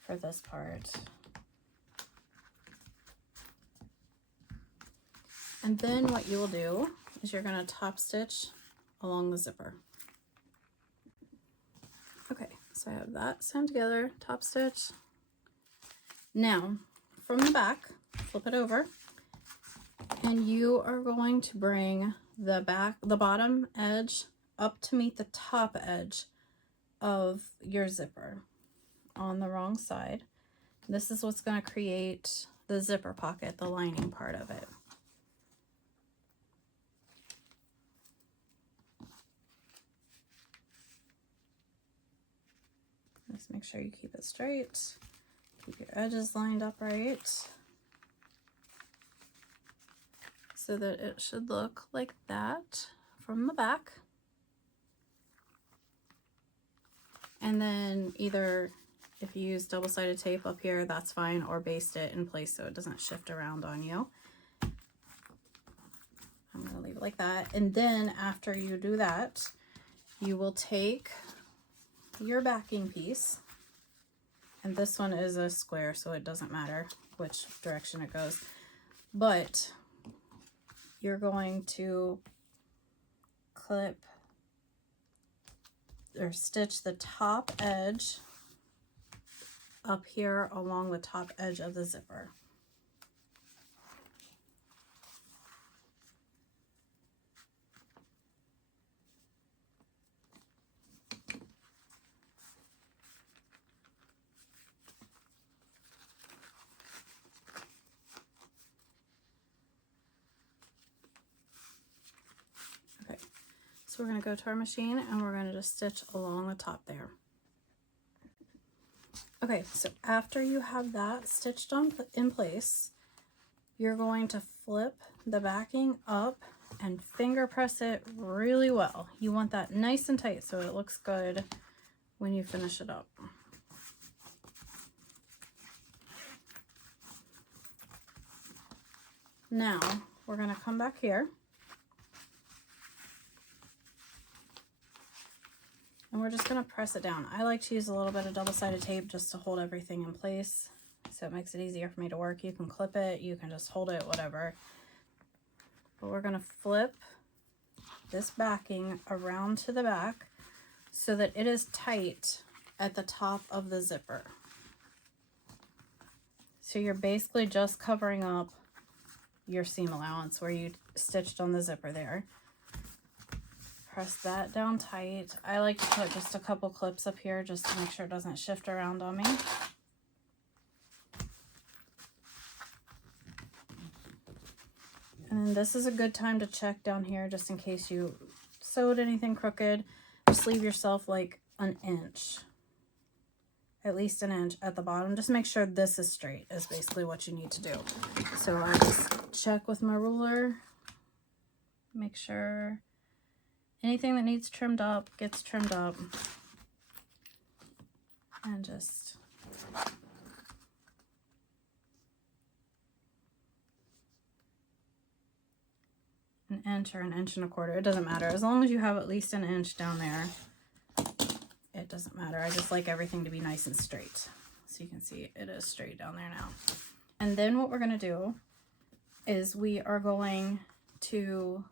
for this part. And then what you will do is you're going to top stitch along the zipper. Okay, so I have that sewn together, top stitch. Now, from the back, flip it over, and you are going to bring the bottom edge up to meet the top edge of your zipper on the wrong side. This is what's going to create the zipper pocket, the lining part of it. Just make sure you keep it straight. Keep your edges lined up right so that it should look like that from the back. And then either if you use double-sided tape up here, that's fine, or baste it in place so it doesn't shift around on you. I'm gonna leave it like that. And then after you do that, you will take your backing piece, and this one is a square, so it doesn't matter which direction it goes, but you're going to clip or stitch the top edge up here along the top edge of the zipper. Okay, so we're going to go to our machine and we're going to just stitch along the top there. Okay, so after you have that stitched on in place, you're going to flip the backing up and finger press it really well. You want that nice and tight so it looks good when you finish it up. Now we're going to come back here and we're just going to press it down. I like to use a little bit of double-sided tape just to hold everything in place, so it makes it easier for me to work. You can clip it, you can just hold it, whatever. But we're going to flip this backing around to the back so that it is tight at the top of the zipper. So you're basically just covering up your seam allowance where you stitched on the zipper there. Press that down tight. I like to put just a couple clips up here just to make sure it doesn't shift around on me. And then this is a good time to check down here just in case you sewed anything crooked. Just leave yourself like an inch, at least an inch at the bottom. Just make sure this is straight is basically what you need to do. So I just check with my ruler, make sure anything that needs trimmed up gets trimmed up, and just an inch or an inch and a quarter. It doesn't matter. As long as you have at least an inch down there, it doesn't matter. I just like everything to be nice and straight. So you can see it is straight down there now. And then what we're going to do is we are going to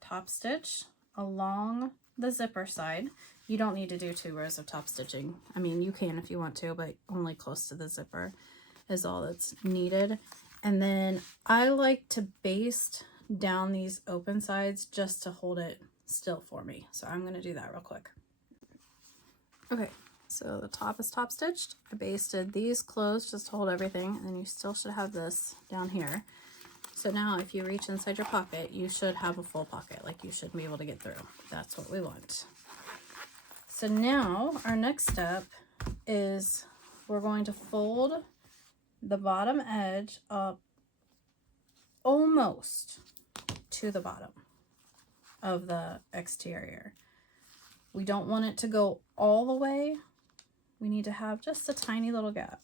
top stitch along the zipper side. You don't need to do 2 rows of top stitching. I mean, you can if you want to, but only close to the zipper is all that's needed. And then I like to baste down these open sides just to hold it still for me. So I'm going to do that real quick. Okay, so the top is top stitched. I basted these closed just to hold everything, and then you still should have this down here. So now if you reach inside your pocket, you should have a full pocket, like you should be able to get through. That's what we want. So now our next step is we're going to fold the bottom edge up almost to the bottom of the exterior. We don't want it to go all the way. We need to have just a tiny little gap.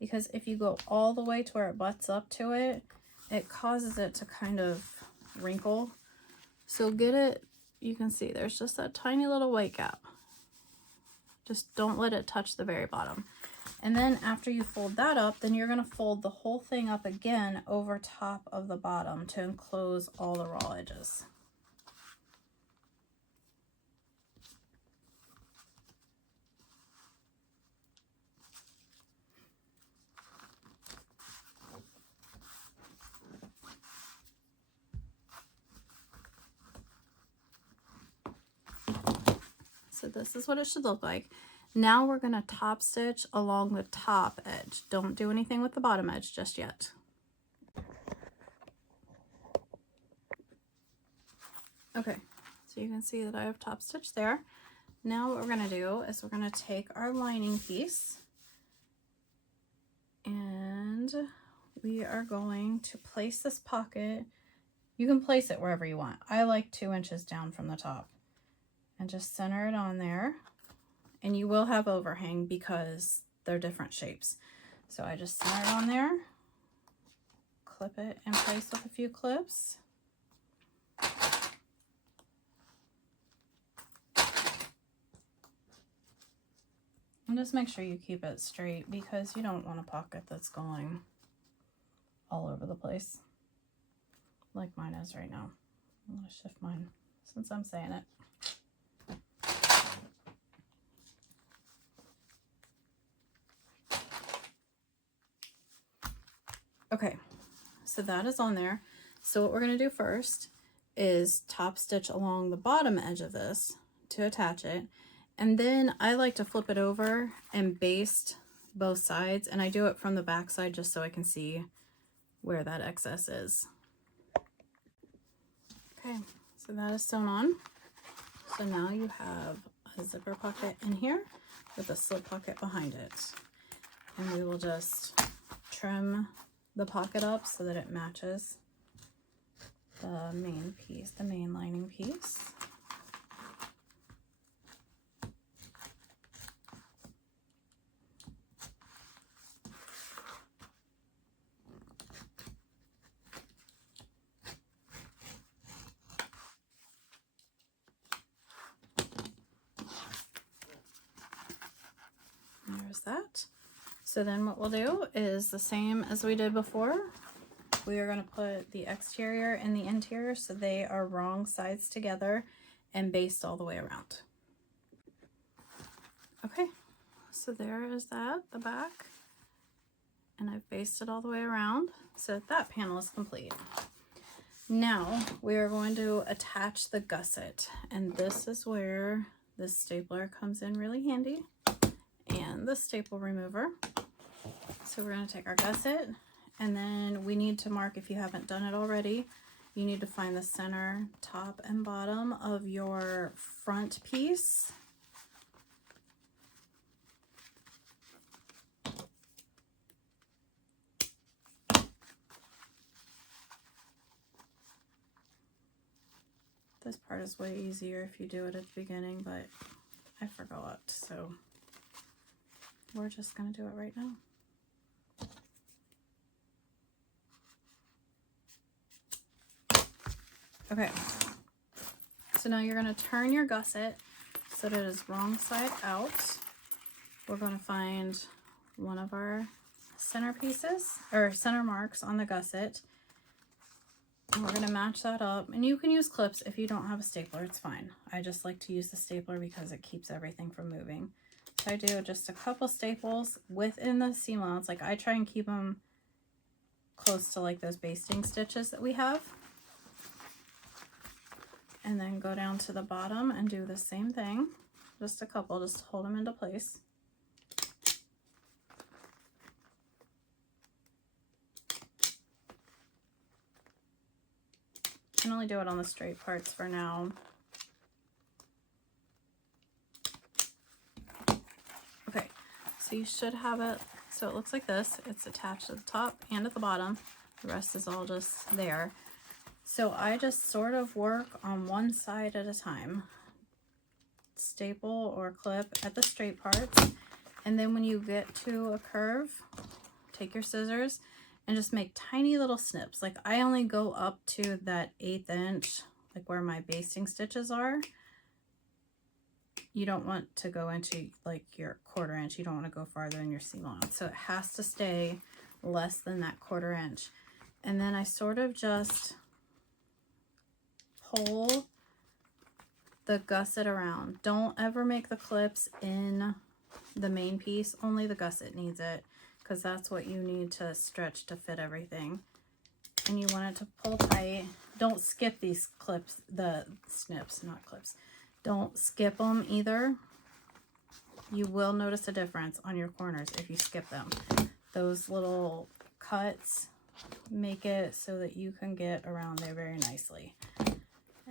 Because if you go all the way to where it butts up to it, it causes it to kind of wrinkle. So get it, you can see there's just that tiny little white gap. Just don't let it touch the very bottom. And then after you fold that up, then you're going to fold the whole thing up again over top of the bottom to enclose all the raw edges. So this is what it should look like. Now we're going to top stitch along the top edge. Don't do anything with the bottom edge just yet. Okay, so you can see that I have top stitch there. Now what we're going to do is we're going to take our lining piece and we are going to place this pocket. You can place it wherever you want. I like 2 inches down from the top. And just center it on there. and you will have overhang because they're different shapes. So I just center it on there, clip it in place with a few clips. And just make sure you keep it straight because you don't want a pocket that's going all over the place like mine is right now. I'm going to shift mine since I'm saying it. Okay, so that is on there. So what we're going to do first is top stitch along the bottom edge of this to attach it. And then I like to flip it over and baste both sides. And I do it from the back side just so I can see where that excess is. Okay, so that is sewn on. So now you have a zipper pocket in here with a slip pocket behind it. And we will just trim the pocket up so that it matches the main piece, the main lining piece. There's that. So then what we'll do is the same as we did before. We are going to put the exterior and the interior so they are wrong sides together and based all the way around. Okay, so there is that, the back. And I've basted all the way around. So that panel is complete. Now we are going to attach the gusset. And this is where this stapler comes in really handy. And the staple remover. So we're going to take our gusset, and then we need to mark, if you haven't done it already, you need to find the center, top, and bottom of your front piece. This part is way easier if you do it at the beginning, but I forgot, so we're just going to do it right now. Okay, so now you're going to turn your gusset so that it is wrong side out. We're going to find one of our center pieces, or center marks on the gusset, and we're going to match that up. And you can use clips if you don't have a stapler, it's fine. I just like to use the stapler because it keeps everything from moving. So I do just a couple staples within the seam allowance. Like I try and keep them close to like those basting stitches that we have. And then go down to the bottom and do the same thing. Just a couple, just to hold them into place. I can only do it on the straight parts for now. Okay, so you should have it, so it looks like this. It's attached at the top and at the bottom. The rest is all just there. So I just sort of work on one side at a time. Staple or clip at the straight parts. And then when you get to a curve, take your scissors and just make tiny little snips. Like I only go up to that 1/8 inch, like where my basting stitches are. You don't want to go into like your 1/4 inch. You don't want to go farther in your seam allowance. So it has to stay less than that 1/4 inch. And then I sort of just pull the gusset around. Don't ever make the clips in the main piece. Only the gusset needs it because that's what you need to stretch to fit everything. And you want it to pull tight. Don't skip these clips, the snips, not clips. Don't skip them either. You will notice a difference on your corners if you skip them. Those little cuts make it so that you can get around there very nicely.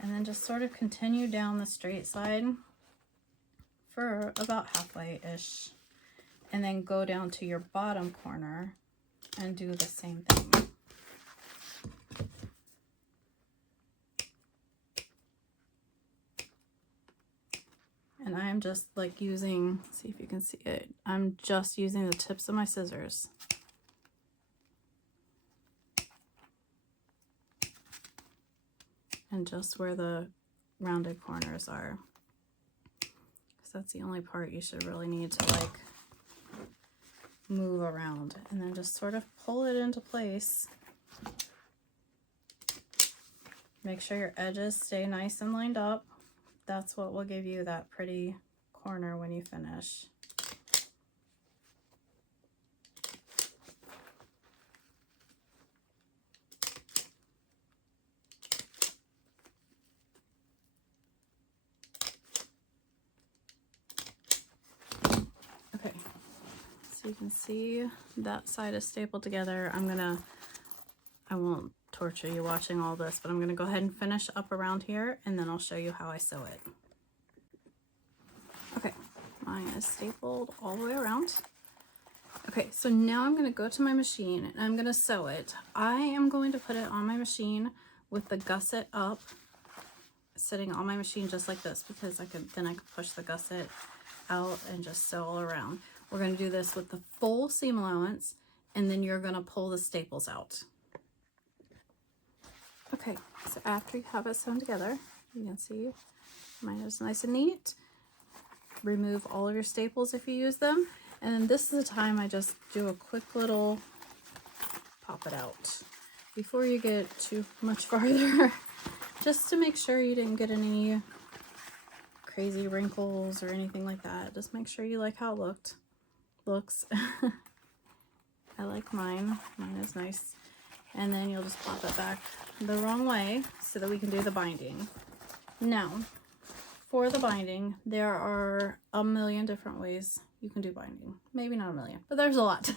And then just sort of continue down the straight side for about halfway-ish. And then go down to your bottom corner and do the same thing. And And I'm just like using, see if you can see it, I'm just using the tips of my scissors. And just where the rounded corners are. Because that's the only part you should really need to like move around. And then just sort of pull it into place. Make sure your edges stay nice and lined up. That's what will give you that pretty corner when you finish. Okay, so you can see that side is stapled together. I won't torture you watching all this, but I'm gonna go ahead and finish up around here and then I'll show you how I sew it. Okay, mine is stapled all the way around. Okay, so now I'm gonna go to my machine and I'm gonna sew it. I am going to put it on my machine with the gusset up, sitting on my machine just like this, because then I could push the gusset out and just sew all around. We're gonna do this with the full seam allowance, and then you're gonna pull the staples out. Okay, so after you have it sewn together, you can see mine is nice and neat. Remove all of your staples if you use them. And this is the time I just do a quick little pop it out before you get too much farther, just to make sure you didn't get any crazy wrinkles or anything like that. Just make sure you like how it looks. I like mine. Mine is nice. And then you'll just pop it back the wrong way so that we can do the binding. Now, for the binding, there are a million different ways you can do binding. Maybe not a million, but there's a lot.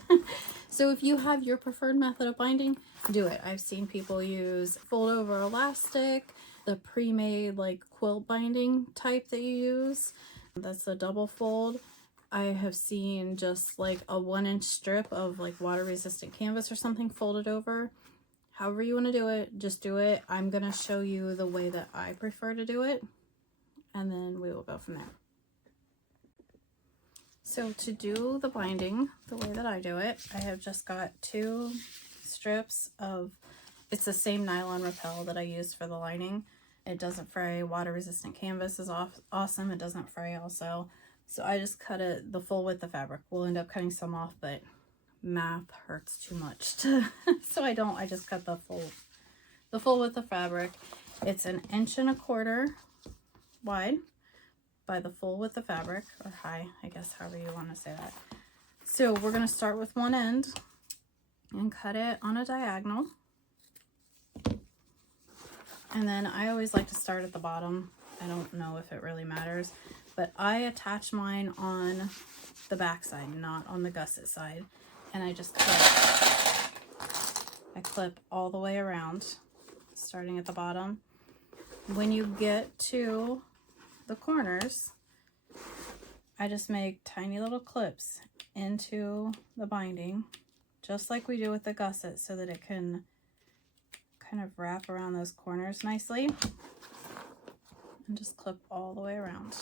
So if you have your preferred method of binding, do it. I've seen people use fold over elastic, the pre-made like quilt binding type that you use. That's the double fold. I have seen just like a 1-inch strip of like water resistant canvas or something folded over. However you want to do it, just do it. I'm going to show you the way that I prefer to do it, and then we will go from there. So to do the binding the way that I do it, I have just got 2 strips of, it's the same nylon rappel that I use for the lining. It doesn't fray. Water resistant canvas is awesome. It doesn't fray also. So I just cut it the full width of fabric. We'll end up cutting some off, but math hurts too much to so I just cut the full width of fabric. It's 1.25 inches wide by the full width of fabric, or high, I guess, however you want to say that. So we're going to start with one end and cut it on a diagonal, and then I always like to start at the bottom. I don't know if it really matters, but I attach mine on the back side, not on the gusset side. And I just clip all the way around, starting at the bottom. When you get to the corners, I just make tiny little clips into the binding, just like we do with the gusset, so that it can kind of wrap around those corners nicely, and just clip all the way around.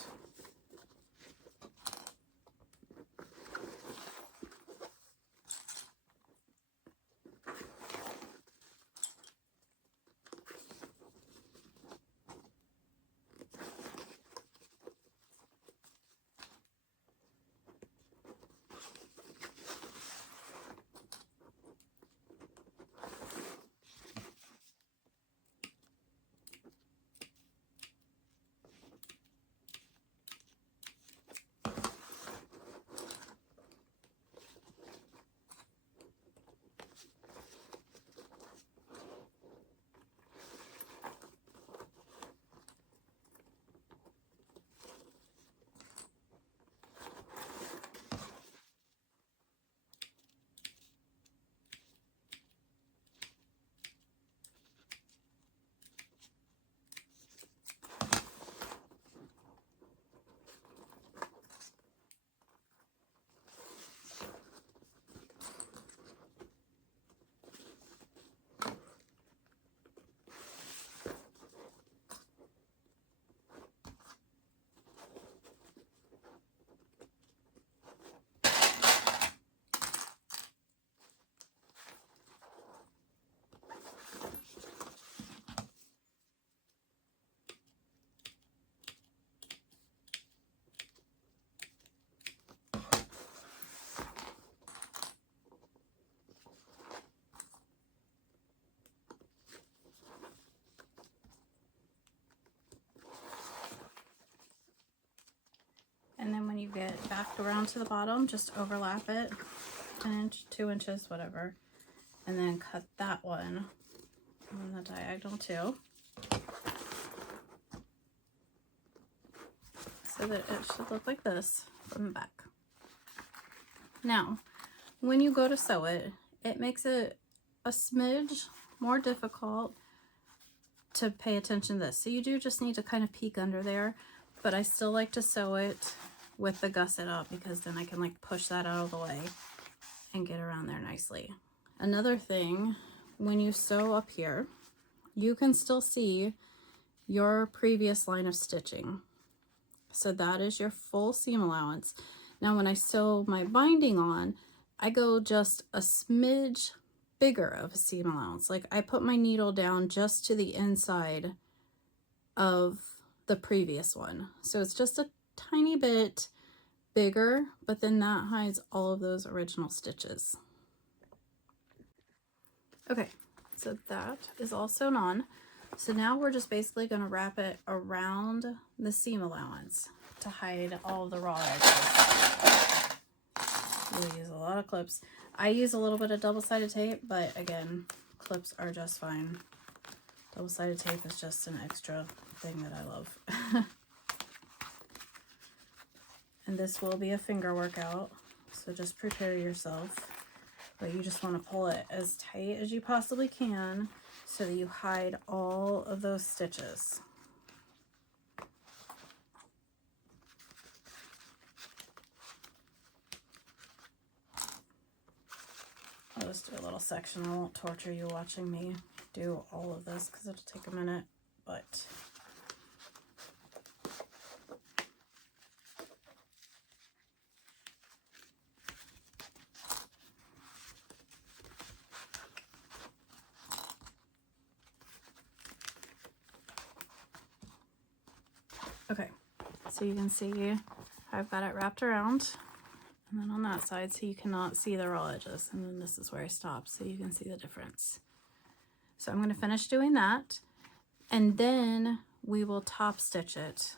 you get back around to the bottom, just overlap it, an inch, 2 inches, whatever, and then cut that one on the diagonal too, so that it should look like this from the back. Now, when you go to sew it, it makes it a smidge more difficult to pay attention to this. So you do just need to kind of peek under there, but I still like to sew it with the gusset up because then I can like push that out of the way and get around there nicely. Another thing, when you sew up here, you can still see your previous line of stitching. So that is your full seam allowance. Now when I sew my binding on, I go just a smidge bigger of a seam allowance. Like I put my needle down just to the inside of the previous one. So it's just a tiny bit bigger, but then that hides all of those original stitches. Okay, so that is all sewn on. So now we're just basically going to wrap it around the seam allowance to hide all the raw edges. We'll use a lot of clips. I use a little bit of double-sided tape, but again, clips are just fine. Double-sided tape is just an extra thing that I love. And this will be a finger workout, so just prepare yourself. But you just want to pull it as tight as you possibly can so that you hide all of those stitches. I'll just do a little section. I won't torture you watching me do all of this because it'll take a minute, but okay, so you can see I've got it wrapped around, and then on that side, so you cannot see the raw edges, and then this is where I stop, so you can see the difference. So I'm going to finish doing that, and then we will top stitch it.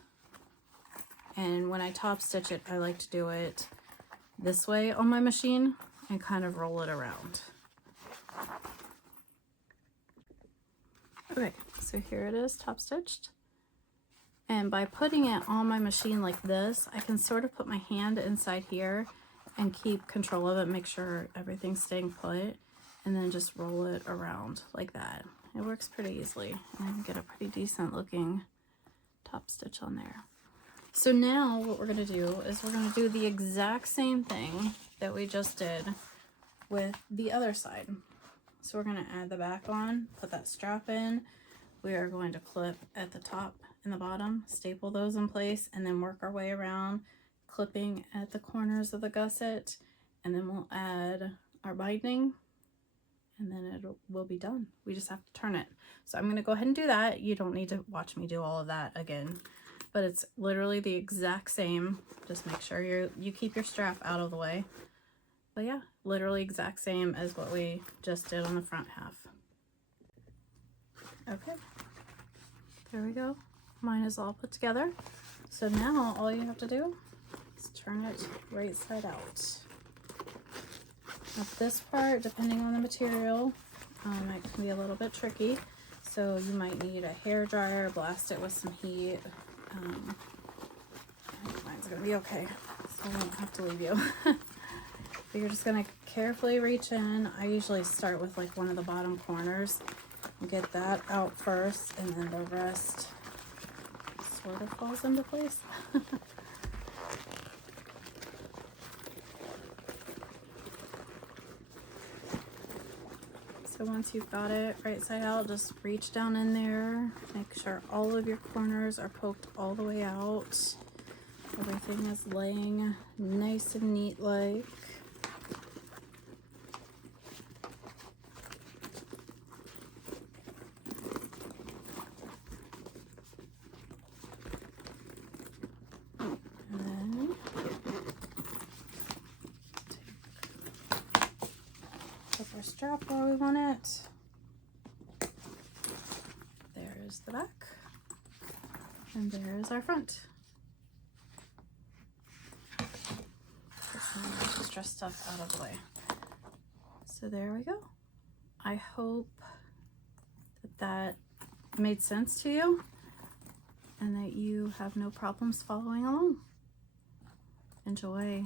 And when I top stitch it, I like to do it this way on my machine and kind of roll it around. Okay, so here it is top stitched. And by putting it on my machine like this, I can sort of put my hand inside here and keep control of it, make sure everything's staying put, and then just roll it around like that. It works pretty easily, and I can get a pretty decent looking top stitch on there. So now what we're going to do is we're going to do the exact same thing that we just did with the other side. So we're going to add the back on, put that strap in. We are going to clip at the top and the bottom, staple those in place, and then work our way around, clipping at the corners of the gusset, and then we'll add our binding, and then will be done. We just have to turn it. So I'm going to go ahead and do that. You don't need to watch me do all of that again, but it's literally the exact same. Just make sure you keep your strap out of the way. But yeah, literally exact same as what we just did on the front half. Okay, there we go. Mine is all put together. So now all you have to do is turn it right side out. Now this part, depending on the material, it can be a little bit tricky. So you might need a hair dryer, blast it with some heat. I think mine's gonna be okay, so I won't have to leave you. But you're just gonna carefully reach in. I usually start with like one of the bottom corners and get that out first, and then the rest sort of falls into place. So once you've got it right side out, just reach down in there, make sure all of your corners are poked all the way out. Everything is laying nice and neat like. Strap where we want it. There's the back, and there's our front. extra stuff out of the way. So there we go. I hope that that made sense to you and that you have no problems following along. Enjoy.